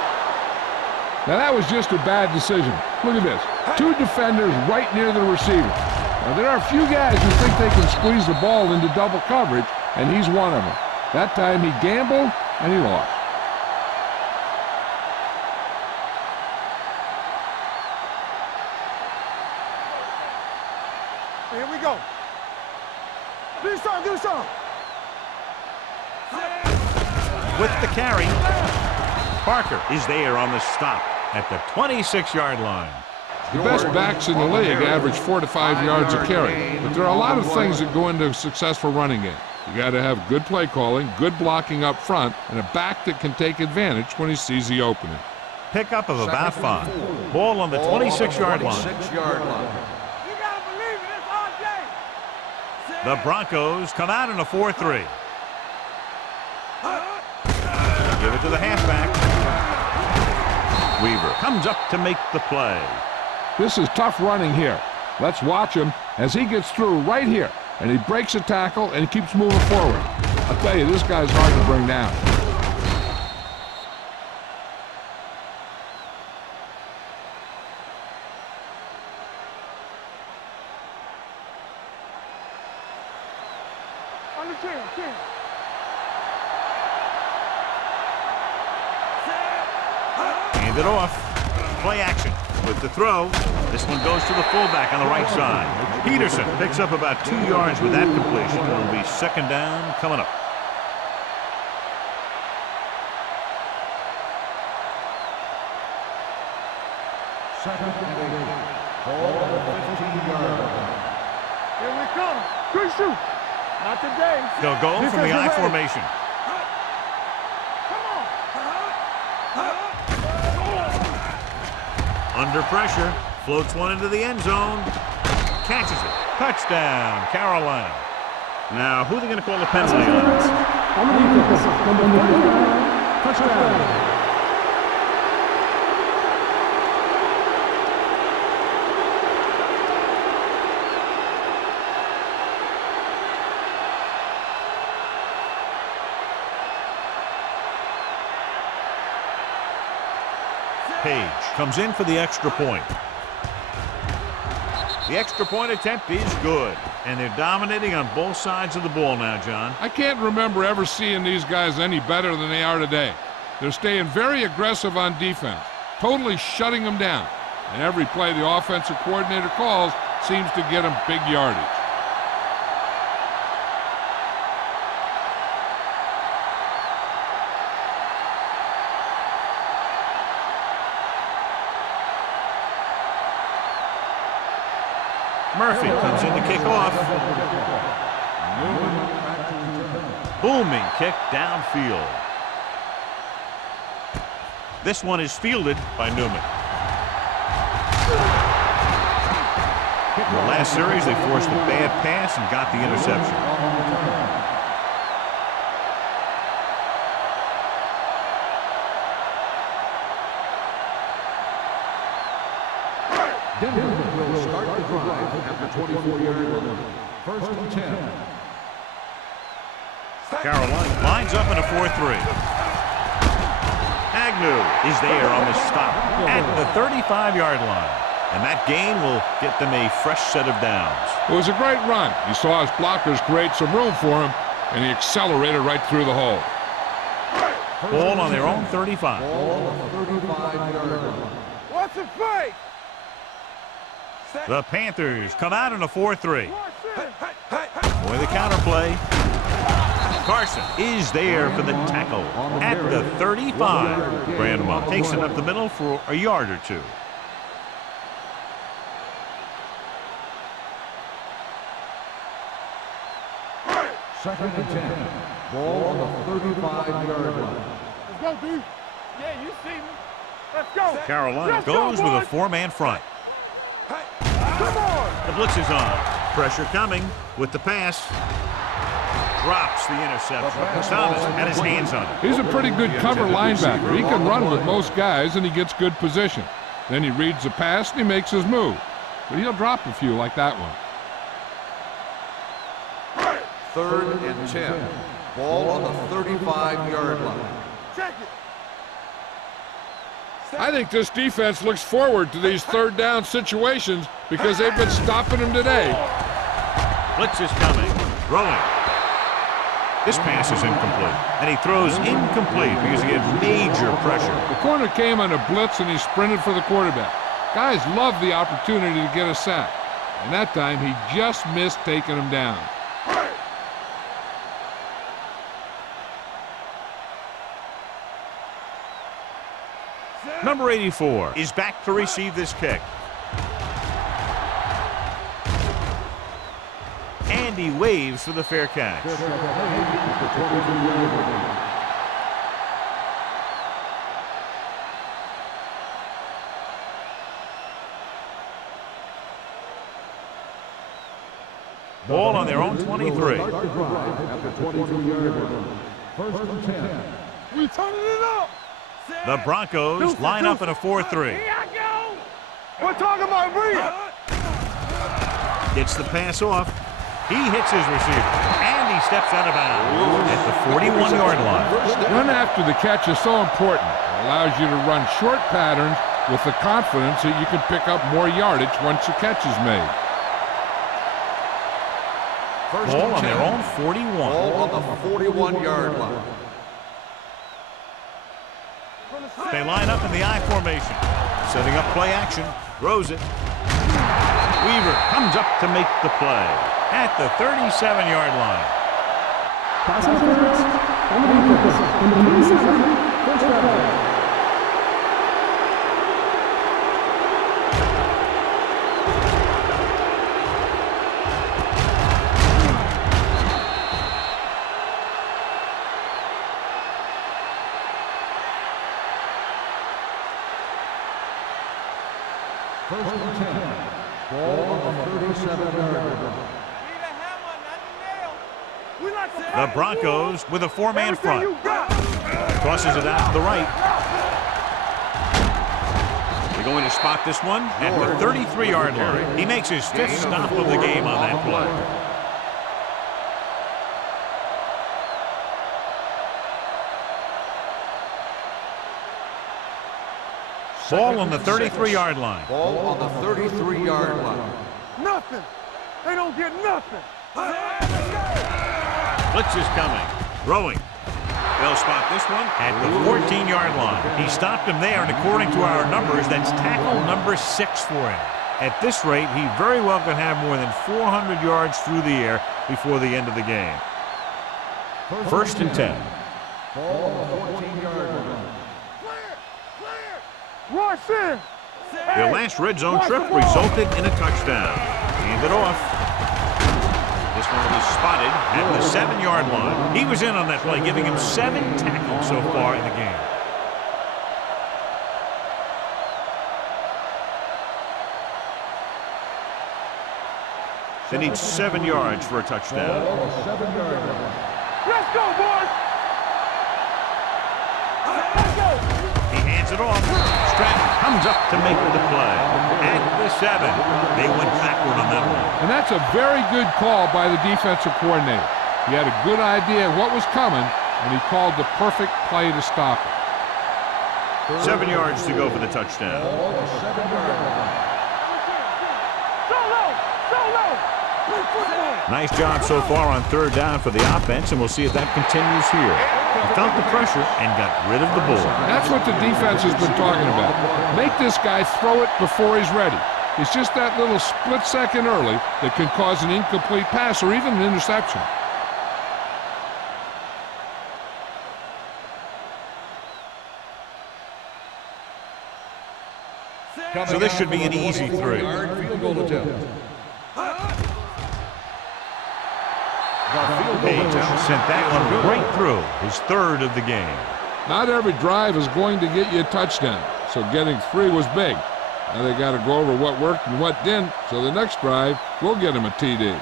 Now that was just a bad decision. Look at this. Two defenders right near the receiver. Now there are a few guys who think they can squeeze the ball into double coverage, and he's one of them. That time he gambled, and he lost. Here we go. Do something, do something. With the carry, Parker is there on the stop at the 26-yard line. The best backs in the league average 4 to 5 yards a carry, but there are a lot of things that go into a successful running game. You got to have good play calling, good blocking up front, and a back that can take advantage when he sees the opening. Pickup of about 5. Ball on the 26-yard line. The Broncos come out in a 4-3. Give it to the halfback. Weaver comes up to make the play. This is tough running here. Let's watch him as he gets through right here, and he breaks a tackle and keeps moving forward. I'll tell you, this guy's hard to bring down. Hand it off. Play action with the throw. This one goes to the fullback on the right side. Peterson picks up about 2 yards with that completion. It'll be second down coming up. Second and 8. Ball on the 15-yard line. Here we come. Good shoot. Not today. They'll go from the I formation. Under pressure, floats one into the end zone, catches it. Touchdown, Carolina. Now, who are they going to call the penalty on? Touchdown. Page comes in for the extra point. The extra point attempt is good, and they're dominating on both sides of the ball now, John. I can't remember ever seeing these guys any better than they are today. They're staying very aggressive on defense, totally shutting them down. And every play the offensive coordinator calls seems to get them big yardage. Murphy comes in to kick off. Booming kick downfield. This one is fielded by Newman. In the last series, they forced a bad pass and got the interception. Denver will start the drive at the 24-yard line. First and 10. Carolina lines up in a 4-3. Agnew is there on the stop at the 35-yard line. And that gain will get them a fresh set of downs. It was a great run. He saw his blockers create some room for him, and he accelerated right through the hole. Ball on their own 35. Ball on the 35-yard line. What's the play? The Panthers come out in a 4-3. With a counterplay. Carson is there for the tackle at the 35. Brandwell takes it up the middle for a yard or two. Second and 10. Ball on the 35-yard line. Let's go, D. Yeah, you see me. Carolina goes with a four-man front. The blitz is on. Pressure coming with the pass. Drops the interception. Thomas had his hands on it. He's a pretty good cover linebacker. He can run with most guys, and he gets good position. Then he reads the pass, and he makes his move. But he'll drop a few like that one. 3rd and 10. Ball on the 35-yard line. Check it. I think this defense looks forward to these third down situations because they've been stopping them today. Blitz is coming. Throwing. This pass is incomplete. And he throws incomplete because he had major pressure. The corner came on a blitz and he sprinted for the quarterback. Guys love the opportunity to get a sack. And that time he just missed taking him down. Number 84 is back to receive this kick. And he waves for the fair catch. Ball on their own 23. We turning it up. The Broncos line up in a 4-3. Here I go. We're talking about Bria. Gets the pass off. He hits his receiver. And he steps out of bounds at the 41-yard line. Run after the catch is so important. It allows you to run short patterns with the confidence that you can pick up more yardage once the catch is made. Ball on their own 41. Ball on the 41-yard line. They line up in the I formation. Setting up play action. Throws it. Weaver comes up to make the play at the 37-yard line. Pass interference on the defense. And the BSFL first down. First and 10. Ball on the 37-yard line. The Broncos with a four-man front. Crosses it out to the right. They're going to spot this one at the 33-yard line. He makes his fifth stop of the game on that play. Ball on the 33-yard line. Ball on the 33-yard line. Nothing. They don't get nothing. Blitz is coming. Throwing. They'll spot this one at the 14-yard line. He stopped him there, and according to our numbers, that's tackle number 6 for him. At this rate, he very well could have more than 400 yards through the air before the end of the game. First and 10. Ball on the 14-yard line. Rush in. Their last red zone trip resulted in a touchdown. Hand it off. This one was spotted at the 7-yard line. He was in on that play, giving him 7 tackles so far in the game. They need 7 yards for a touchdown. Ball on the 7-yard line. Let's go, boys. Let's go. He hands it off. Stratton comes up to make the play. At the 7. They went backward on that one. And that's a very good call by the defensive coordinator. He had a good idea of what was coming, and he called the perfect play to stop it. 7 yards to go for the touchdown. Ball on the 7-yard line. Nice job so far on third down for the offense, and we'll see if that continues here. He felt the pressure and got rid of the ball. That's what the defense has been talking about. Make this guy throw it before he's ready. It's just that little split second early that can cause an incomplete pass or even an interception. So this should be an easy 3. Field goal attempt. Page sent that one right through, his 3rd of the game. Not every drive is going to get you a touchdown. so getting 3 was big. Now they got to go over what worked and what didn't, so the next drive will get him a TD.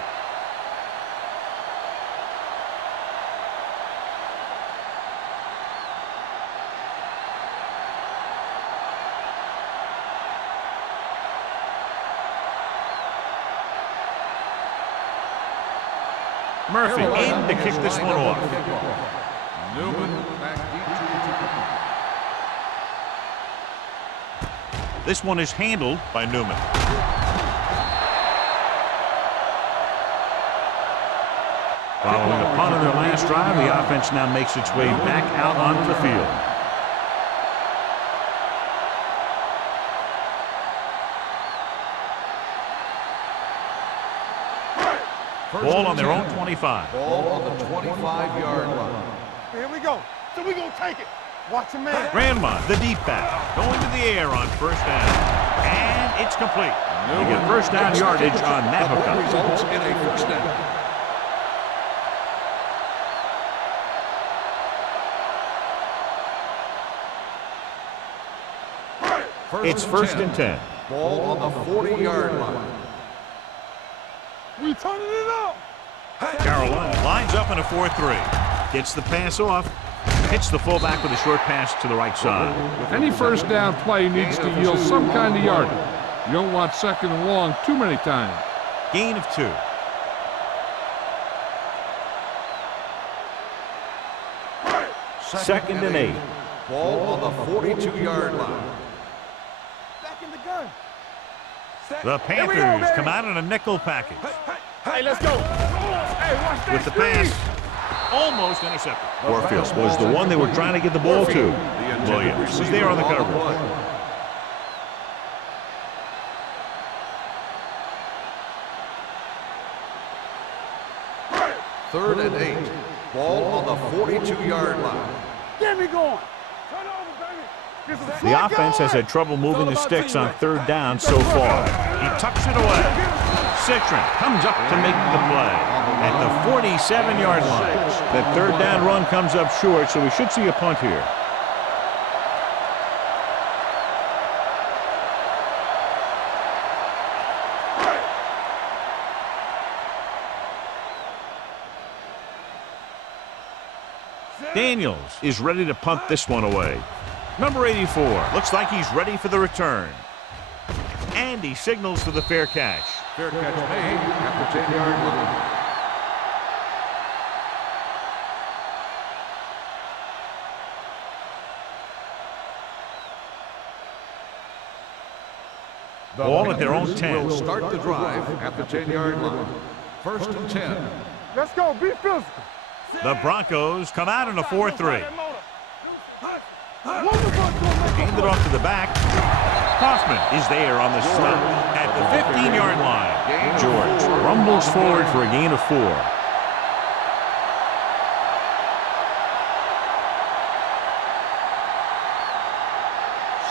Murphy in to kick this one off. Newman back deep to This one is handled by Newman. Following a punt on their last drive, the offense now makes its way back out onto the field. Ball on their own 25. Ball on the 25-yard line. Here we go. So we gonna take it. Watch him, man. Grandma, the deep back, going to the air on first down. And it's complete. They get first down yardage on that hookup. Results in a first down. It's first and 10. Ball on the 40-yard line. We turning it up. Carolina lines up in a 4-3. Gets the pass off. Hits the fullback with a short pass to the right side. Any first down play needs to yield some kind of yardage. You don't want second and long too many times. Gain of 2. Second and 8. Ball on the 42-yard line. Back in the gun. The Panthers come out in a nickel package. Hey, let's go. Hey, watch that With the pass, almost intercepted. Warfield was the one they were trying to get the ball to. Williams was there on the coverage. Third and 8. Ball on the 42-yard line. Get me going. Turn over, baby. This is The offense has had trouble moving the sticks on third down so far. He tucks it away. Citron comes up to make the play at the 47-yard line. That third down run comes up short, so we should see a punt here. Daniels is ready to punt this one away. Number 84 looks like he's ready for the return. And he signals for the fair catch. Fair catch made at the 10-yard line. Ball at their own 10. Will start the drive at the 10-yard line. First and 10. Let's go. Be physical. The Broncos come out in a 4-3. Gained it off to the back. Hoffman is there on the stop at the 15-yard line. George rumbles forward for a gain of 4.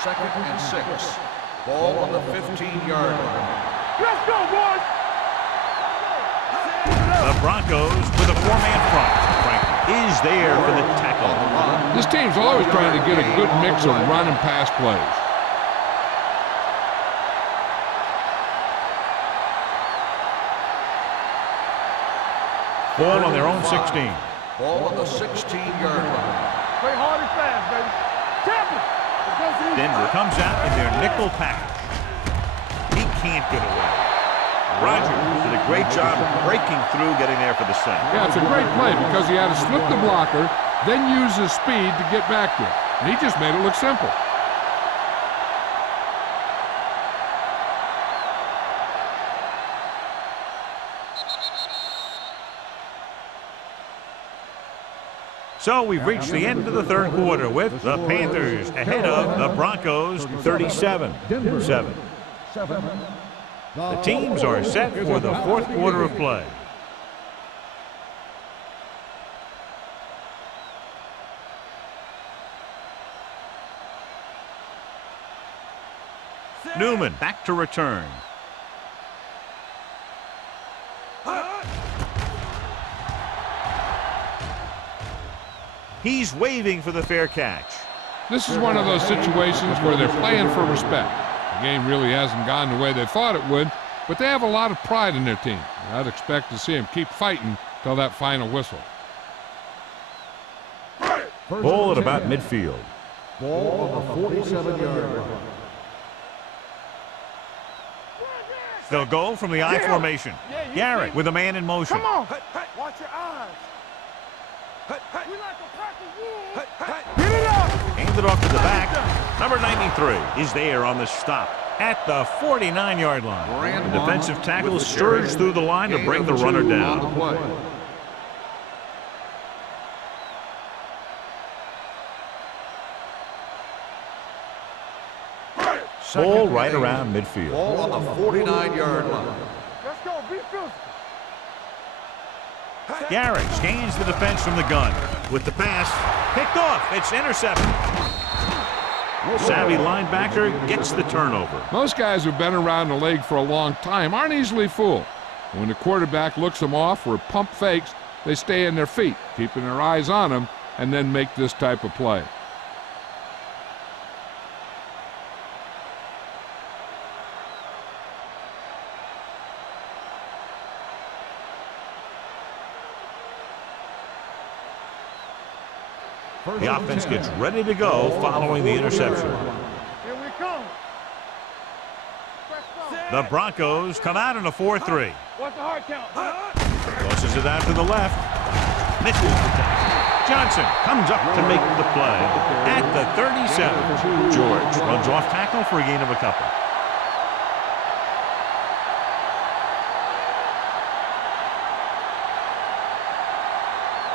Second and 6. Ball on the 15-yard line. Let's go, boys. The Broncos with a 4-man front. Franklin is there for the tackle. This team's always trying to get a good mix of run and pass plays. Ball on their own 16. Ball on the 16-yard line. Play hard and fast, baby. Tap it. Denver comes out in their nickel package. He can't get away. Rogers did a great job of breaking through, getting there for the sack. Yeah, it's a great play because he had to slip the blocker, then use his speed to get back there. And he just made it look simple. So we've reached the end of the third quarter with the Panthers ahead of the Broncos 37-7. The teams are set for the fourth quarter of play. Newman back to return. He's waving for the fair catch. This is one of those situations where they're playing for respect. The game really hasn't gone the way they thought it would, but they have a lot of pride in their team. I'd expect to see them keep fighting till that final whistle. Ball at about midfield. Ball on the 47-yard line. They'll go from the I formation. Garrett with a man in motion. Come on. Watch your eyes. We like a pack of wolves. Get it up. Handed off to the back. Number 93 is there on the stop at the 49-yard line. The defensive tackle surged through the line to bring the runner down. Ball right around midfield. Ball on the 49-yard line. Let's go. Be physical. Garrett scans the defense from the gun. With the pass, picked off. It's intercepted. Savvy linebacker gets the turnover. Most guys who've been around the league for a long time aren't easily fooled. When the quarterback looks them off or pump fakes, they stay in their feet, keeping their eyes on them, and then make this type of play. The offense gets ready to go following the interception. Here we come. The Broncos come out in a 4-3. What's the hard count? Tosses it out to the left. Misses the tackle. Johnson comes up to make the play at the 37. George runs off tackle for a gain of a couple.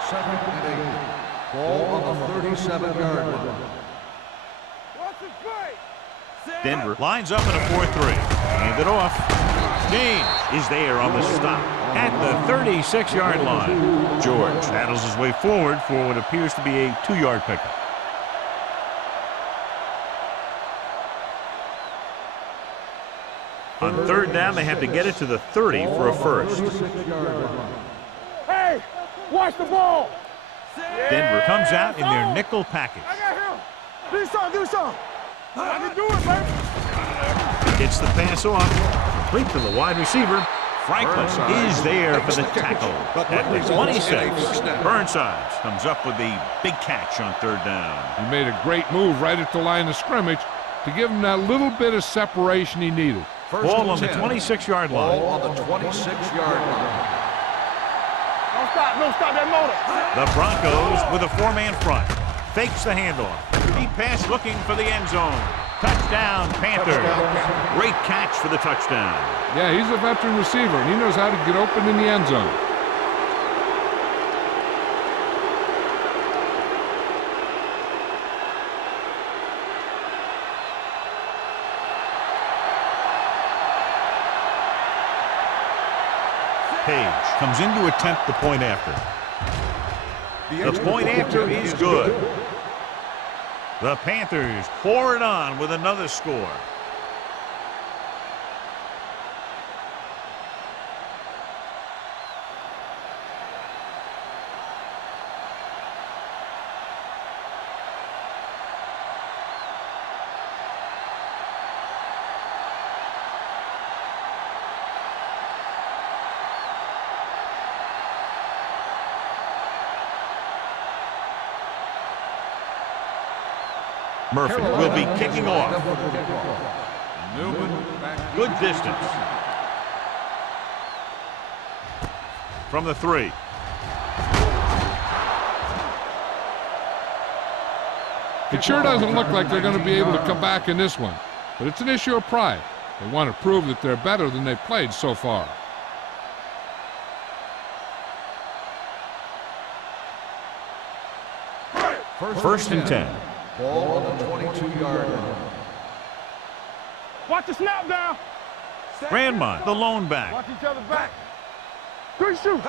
Second and 8. Ball on the 37-yard line. What's the play? Denver lines up in a 4-3. Hand it off. James is there on the stop at the 36-yard line. George paddles his way forward for what appears to be a 2-yard pickup. On third down, they have to get it to the 30 for a first. Hey, watch the ball. Denver comes out in their nickel package. I got him. Do something, do something. I can do it, baby. Gets the pass off. Complete to the wide receiver. Franklin is there for the tackle at the 26. Burnside comes up with the big catch on third down. He made a great move right at the line of scrimmage to give him that little bit of separation he needed. Ball on the 26-yard line. Ball on the 26-yard line. Don't stop that motor. The Broncos with a 4-man front. Fakes the handoff. Deep pass looking for the end zone. Touchdown, Panthers. Great catch for the touchdown. Yeah, he's a veteran receiver, and he knows how to get open in the end zone. Page comes in to attempt the point after. The point after is good. The Panthers pour it on with another score. Murphy will be kicking off. Newman, good distance. From the 3. It sure doesn't look like they're going to be able to come back in this one, but it's an issue of pride. They want to prove that they're better than they've played so far. First and 10. Ball on the 22-yard line. Watch the snap down. Grandma, the lone back. Watch each other back. Good shoot.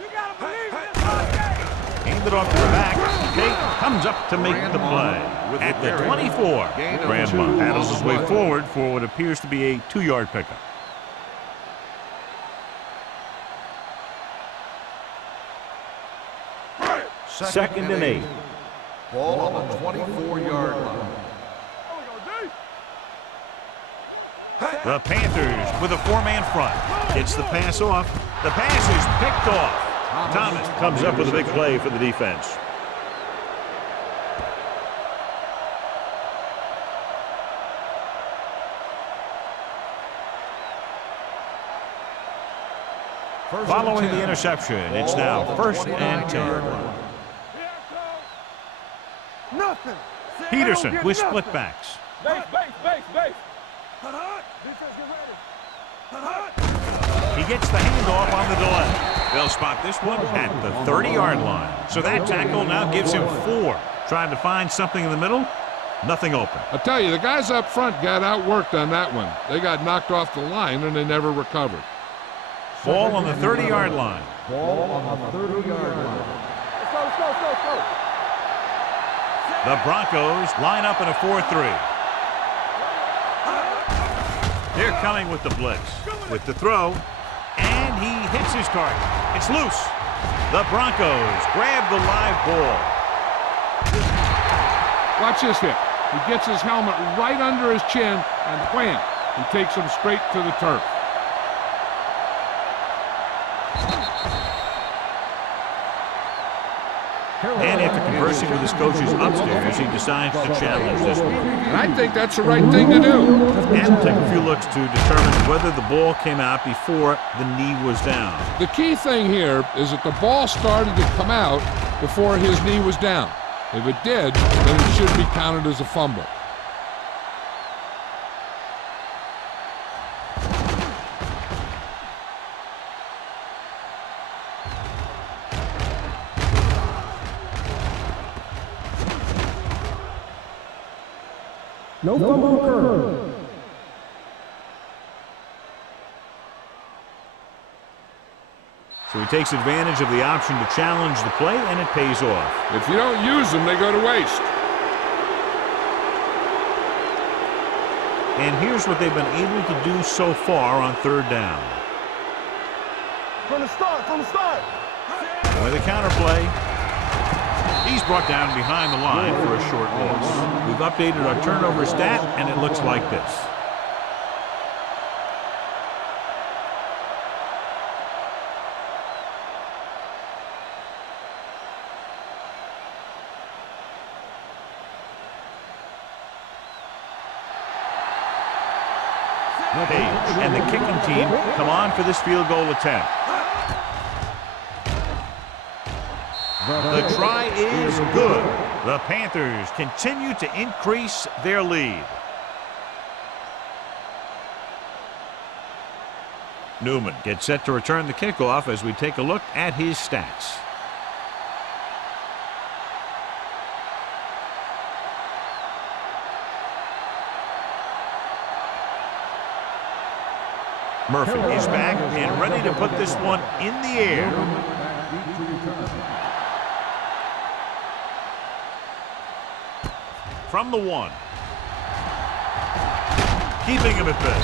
You gotta believe in this whole game. Handed off to the back. Tate comes up to make the play at the 24. Grandma paddles his way forward for what appears to be a 2-yard pickup. Second and 8. Ball on the 24-yard line. The Panthers with a four-man front. Gets the pass off. The pass is picked off. Thomas comes up with a big play for the defense. Following the interception, it's now 1st and 10. Nothing. Peterson with split backs. Base. He gets the handoff on the delay. They'll spot this one at the 30-yard line. So that tackle now gives him 4. Trying to find something in the middle. Nothing open. I tell you, the guys up front got outworked on that one. They got knocked off the line and they never recovered. Ball on the 30-yard line. Ball on the 30-yard line. Let's go. The Broncos line up in a 4-3. They're coming with the blitz. With the throw. And he hits his target. It's loose. The Broncos grab the live ball. Watch this hit. He gets his helmet right under his chin and wham, he takes him straight to the turf. And after conversing with his coaches upstairs, he decides to challenge this one. And I think that's the right thing to do. And take a few looks to determine whether the ball came out before the knee was down. The key thing here is that the ball started to come out before his knee was down. If it did, then it should be counted as a fumble. No fumble occurred. So he takes advantage of the option to challenge the play, and it pays off. If you don't use them, they go to waste. And here's what they've been able to do so far on 3rd down. From the start. With a counter play. He's brought down behind the line for a short loss. We've updated our turnover stat, and it looks like this. Page and the kicking team come on for this field goal attempt. The try is good. The Panthers continue to increase their lead. Newman gets set to return the kickoff as we take a look at his stats. Murphy is back and ready to put this one in the air. From the 1. Keeping him at bay.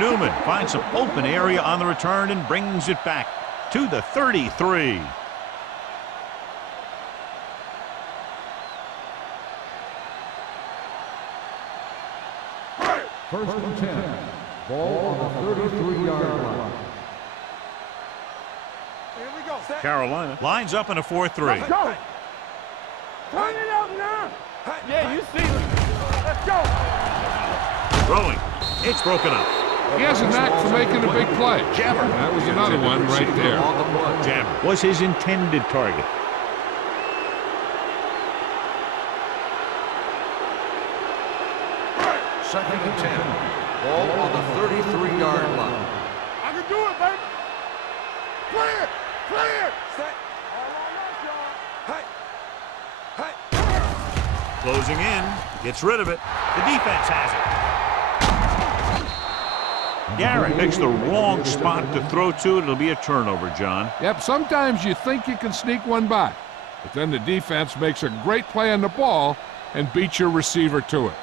Newman finds some open area on the return and brings it back to the 33. First and 10. Ball on the 33-yard line. Here we go. Carolina lines up in a 4-3. Let's go. Turn it up now. Yeah, you see it. Let's go. Throwing. It's broken up. He has a knack for making a big play. Jammer. That was another one right there. Jammer was his intended target. Second and 10. Ball on the 33-yard line. I can do it, baby. Clear. Set. Closing in. Gets rid of it. The defense has it. Garrett picks the wrong spot to throw to. It'll be a turnover, John. Yep, sometimes you think you can sneak one by, but then the defense makes a great play on the ball and beats your receiver to it.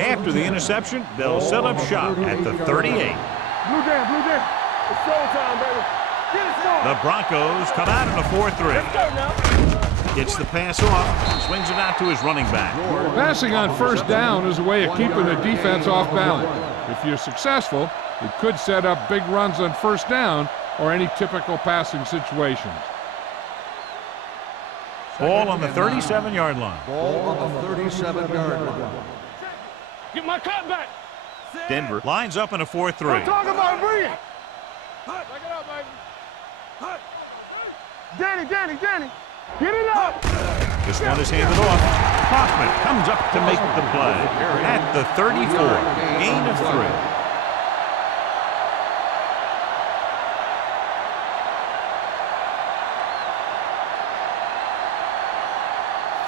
After the interception, they'll set up shop at the 38. Blue jam. It's showtime, baby. Get it started. The Broncos come out in a 4-3. Let's go now. Gets the pass off, swings it out to his running back. Passing on first down is a way of keeping the defense off balance. If you're successful, it could set up big runs on first down or any typical passing situations. Ball on the 37-yard line. Ball on the 37-yard line. Get my cut back. Denver lines up in a 4-3. Talk about bringing. Back it up, baby. Danny. Get it up. This one is handed off. Hoffman comes up to make the play. At the 34, gain of 3.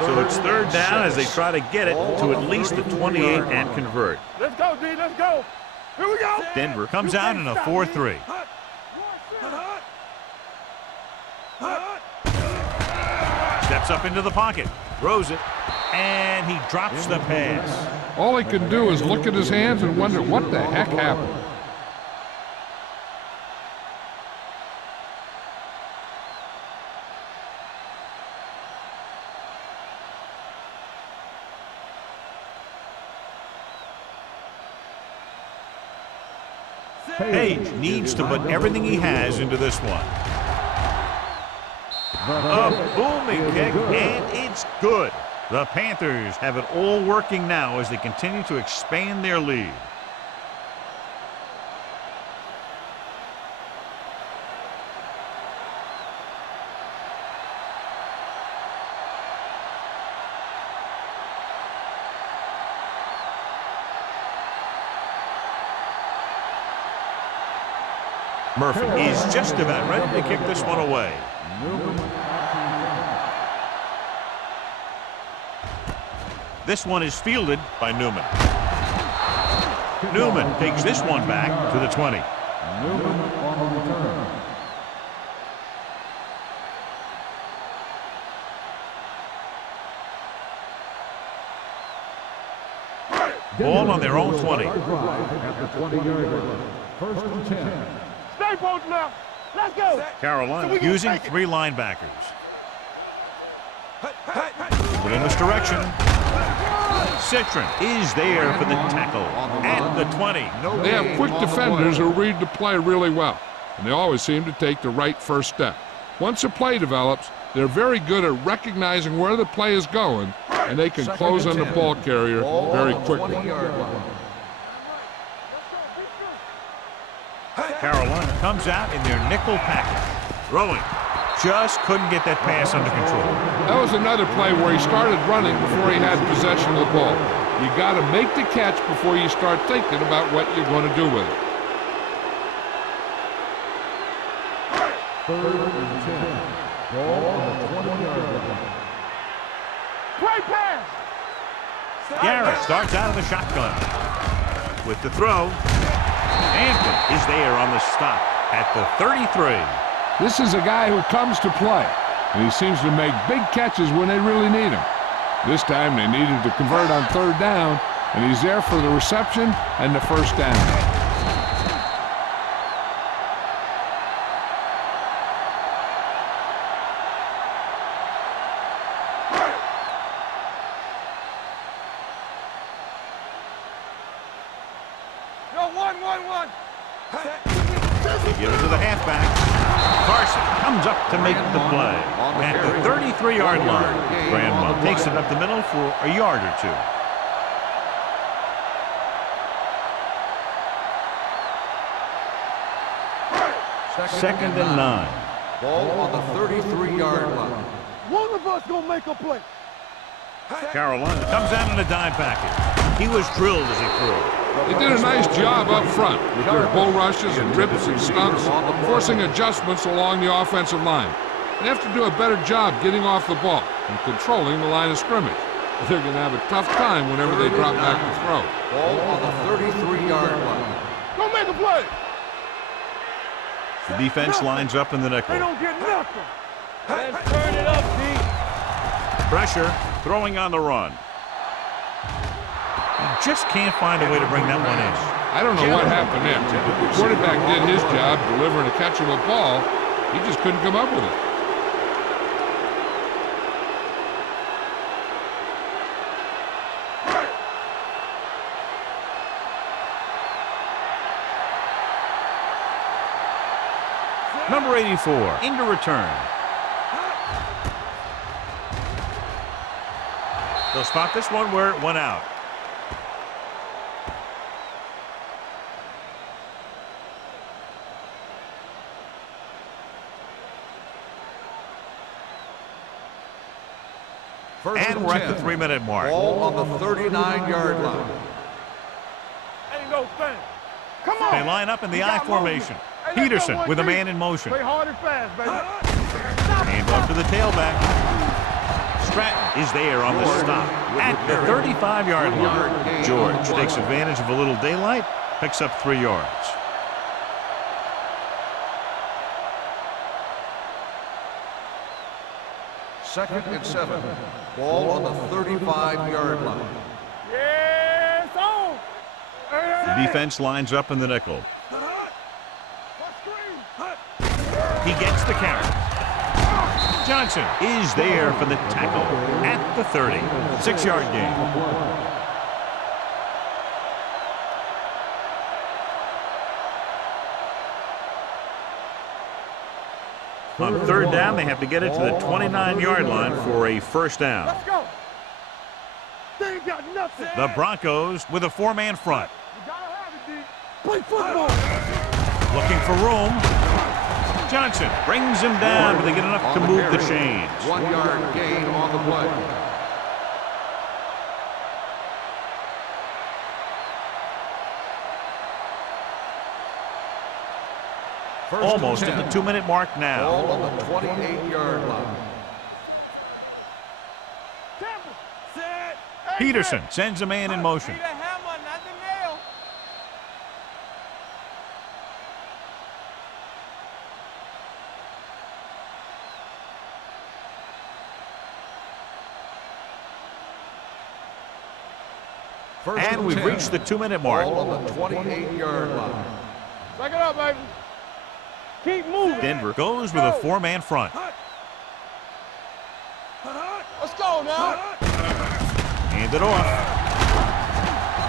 So it's third down as they try to get it to at least the 28 and convert. Let's go, D. Let's go. Here we go. Denver comes out in a 4-3. Steps up into the pocket, throws it, and he drops the pass. All he can do is look at his hands and wonder what the heck happened. Page needs to put everything he has into this one. A booming kick, and it's good. The Panthers have it all working now as they continue to expand their lead. Murphy is just about ready to kick this one away. This one is fielded by Newman. Newman takes this one back to the 20. Newman on the return. Ball on their own 20. At the 20-yard line. First and 10. Stay both now. Let's go. Carolina using 3 linebackers. But in this direction, Citron is there for the tackle at the 20. They have quick defenders who read the play really well, and they always seem to take the right first step. Once a play develops, they're very good at recognizing where the play is going, and they can close on the ball carrier very quickly. Carolina comes out in their nickel package. Throwing. Just couldn't get that pass under control. That was another play where he started running before he had possession of the ball. You got to make the catch before you start thinking about what you're going to do with it. Third and 10. Ball on the 20-yard line. Great pass. Garrett starts out of the shotgun. With the throw, Hampton is there on the stop at the 33. This is a guy who comes to play, and he seems to make big catches when they really need him. This time they needed to convert on third down, and he's there for the reception and the first down. One. They give it to the halfback. Carson comes up to make the play at the 33-yard line. Grandma takes it up the middle for a yard or two. Second and 9. Ball on the 33-yard line. One of us gonna make a play. Carolina comes out in a dime package. He was drilled as he threw. They did a nice job up front with their bull rushes and rips and stunts, forcing adjustments along the offensive line. They have to do a better job getting off the ball and controlling the line of scrimmage. They're going to have a tough time whenever they drop back to throw. Ball on the 33-yard line. Don't make a play. The defense lines up in the nickel. They don't get nothing. Let's turn it up, D. Pressure, throwing on the run. He just can't find a way to bring that one in. I don't know what happened there. The quarterback did his job delivering a catchable ball. He just couldn't come up with it. Number 84 into return. They'll spot this one where it went out. And we're at the 3-minute mark. Ball on the 39-yard line. Ain't no thing. Come on. They line up in the I formation. Hey, Peterson with a man in motion. Play hard and fast, baby. Hand off to the tailback. Stratton is there on the stop at the 35-yard line. George takes advantage of a little daylight, picks up 3 yards. Second and 7. Ball on the 35-yard line. Yes, on. The defense lines up in the nickel. He gets the carry. Johnson is there for the tackle at the 30. 6-yard gain. On 3rd down, they have to get it to the 29-yard line for a first down. Let's go. They ain't got nothing. The Broncos with a 4-man front. You gotta have it, D. Play football. Looking for room. Johnson brings him down, but they get enough to move the chains. 1-yard gain on the play. Almost at the 2-minute mark now. Ball on the 28-yard line. Peterson sends a man in motion. Need a hammer, not the nail. And we've reached the 2-minute mark. Ball on the 28-yard line. Back it up, baby. Keep moving. Denver goes with a 4-man front. Let's go now. Handed off.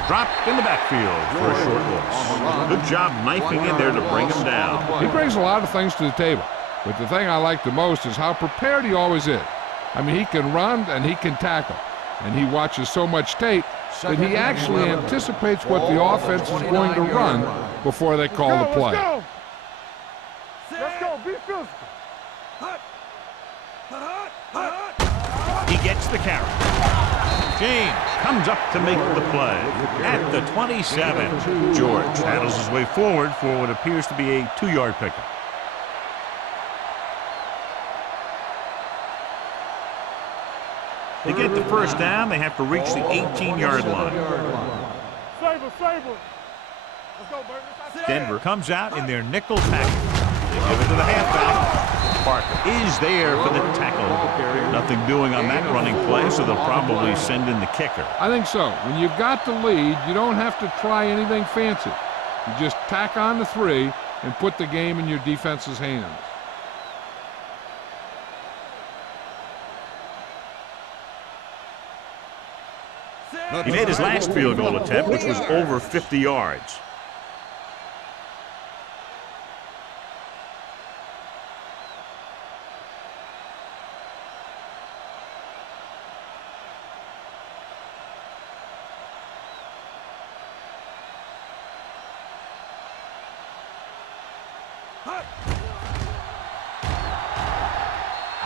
Dropped in the backfield for a short loss. Good job knifing in there to bring him down. He brings a lot of things to the table, but the thing I like the most is how prepared he always is. I mean, he can run and he can tackle, and he watches so much tape that he actually anticipates what the offense is going to run before they call the play. Let's go. Be physical. He gets the carry. James comes up to make the play at the 27. George paddles his way forward for what appears to be a 2-yard pickup. To get the first down, they have to reach the 18-yard line. Saber. Let's go, baby. Denver comes out in their nickel package. They give it to the halfback. Parker is there for the tackle. Nothing doing on that running play, so they'll probably send in the kicker. I think so. When you've got the lead, you don't have to try anything fancy. You just tack on the 3 and put the game in your defense's hands. He made his last field goal attempt, which was over 50 yards.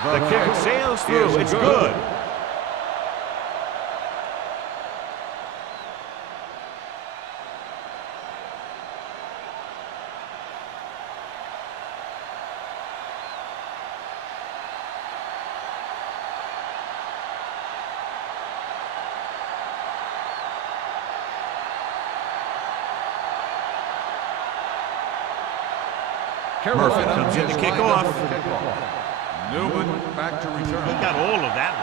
The kick sails through. It's good. Murphy comes in to kick off. Newman back to return. He got all of that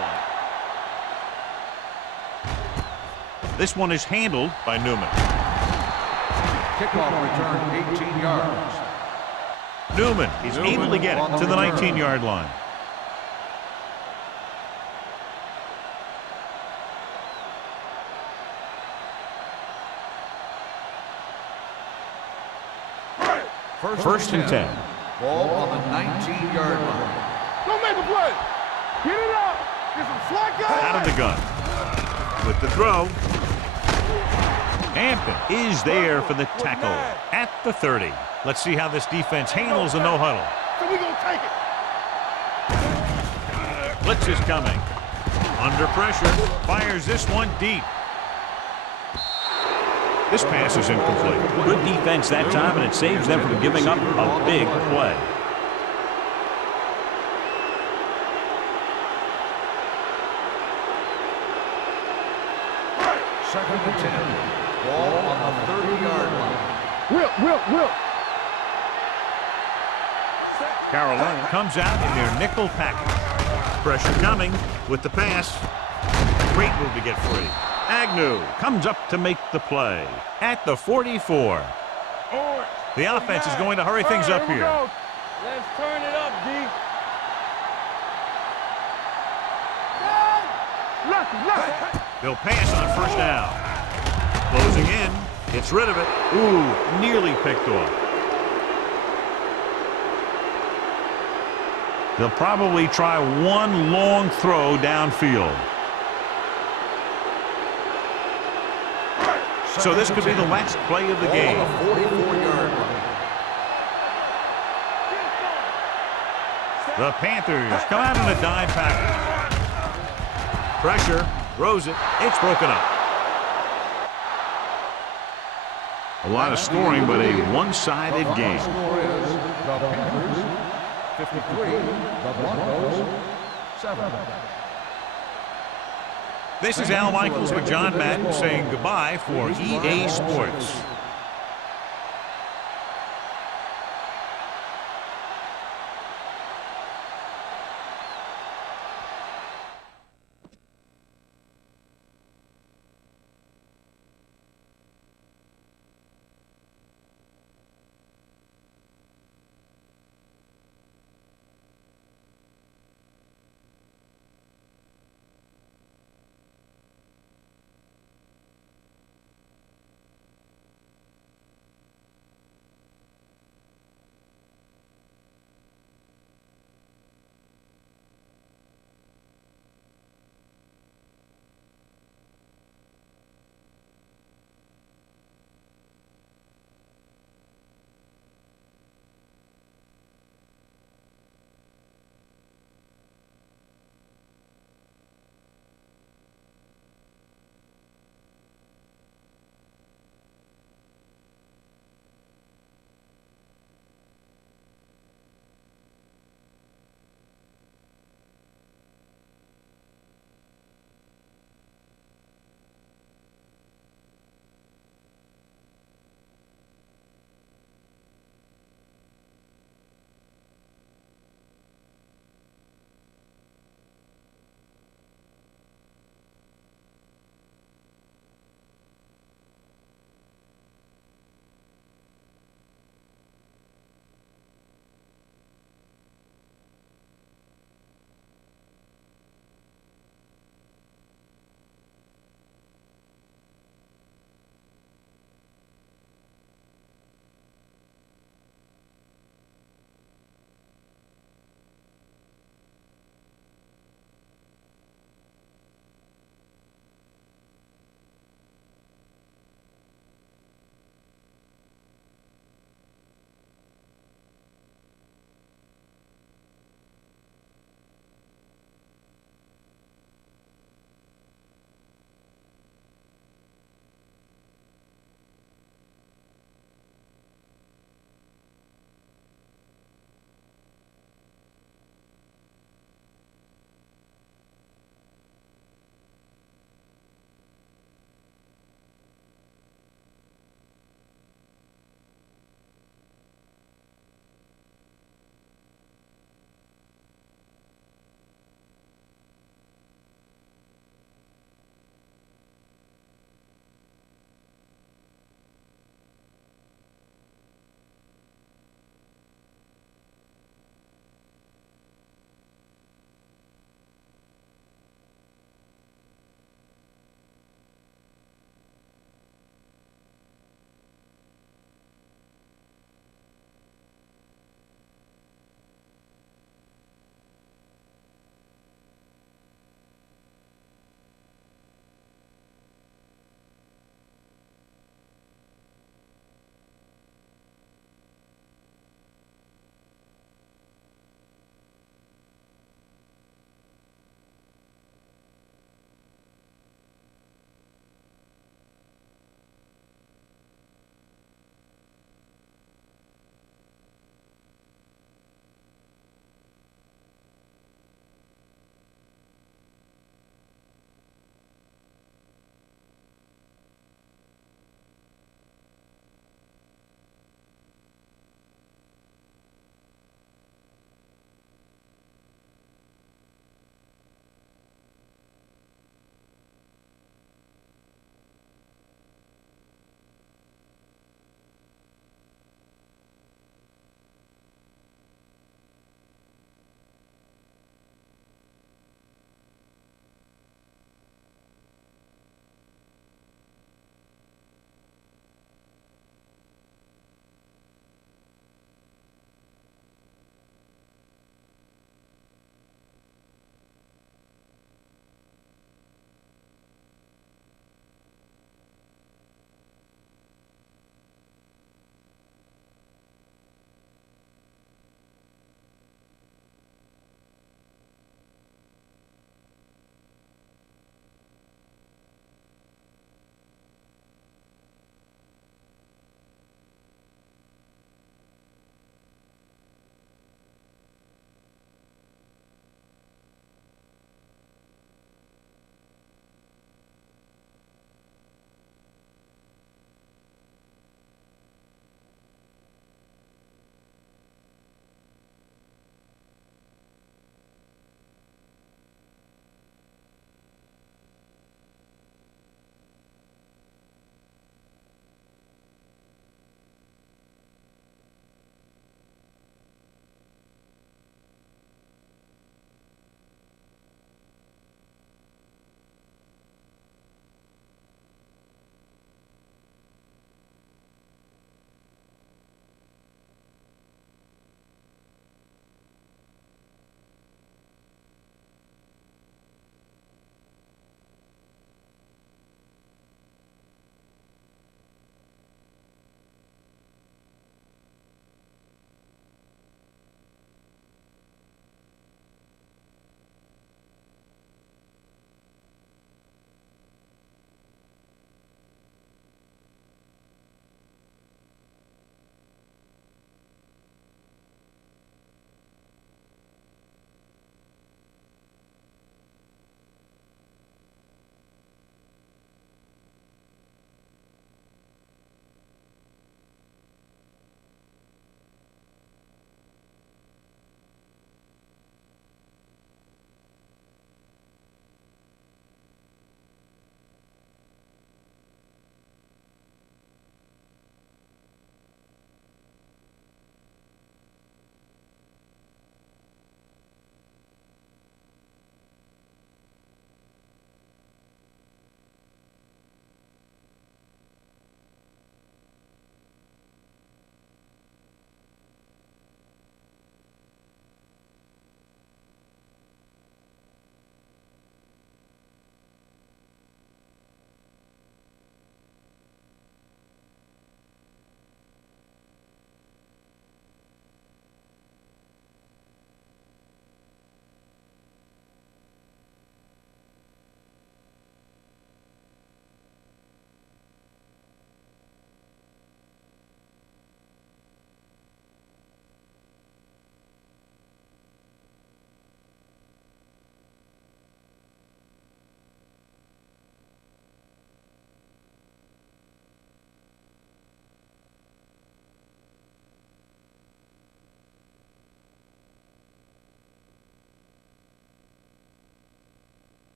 one. This one is handled by Newman. Kickoff return 18 yards. Newman is able to get it to the 19-yard line. First and 10. Ball on the 19-yard line. Don't make a play. Get it out. Get some slack guys. Out of the gun. With the throw. Hampton is there for the tackle at the 30. Let's see how this defense handles the no huddle. So we gonna take it. Blitz is coming. Under pressure. Fires this one deep. This pass is incomplete. Good defense that time, and it saves them from giving up a big play. Second and 10. Ball on the 30-yard line. Will. Carolina comes out in their nickel package. Pressure coming with the pass. Great move to get free. Agnew comes up to make the play at the 44. The offense is going to hurry things up here. Let's turn it up, D. Lucky. They'll pass on first down. Closing in. Gets rid of it. Ooh, nearly picked off. They'll probably try one long throw downfield. So this could be the last play of the game. Ball on the 44-yard line. The Panthers come out in a dime package. Pressure, throws it, it's broken up. A lot of scoring, but a one-sided game. Score is the Panthers 53, the Broncos 7. This is Al Michaels with John Madden saying goodbye for EA Sports.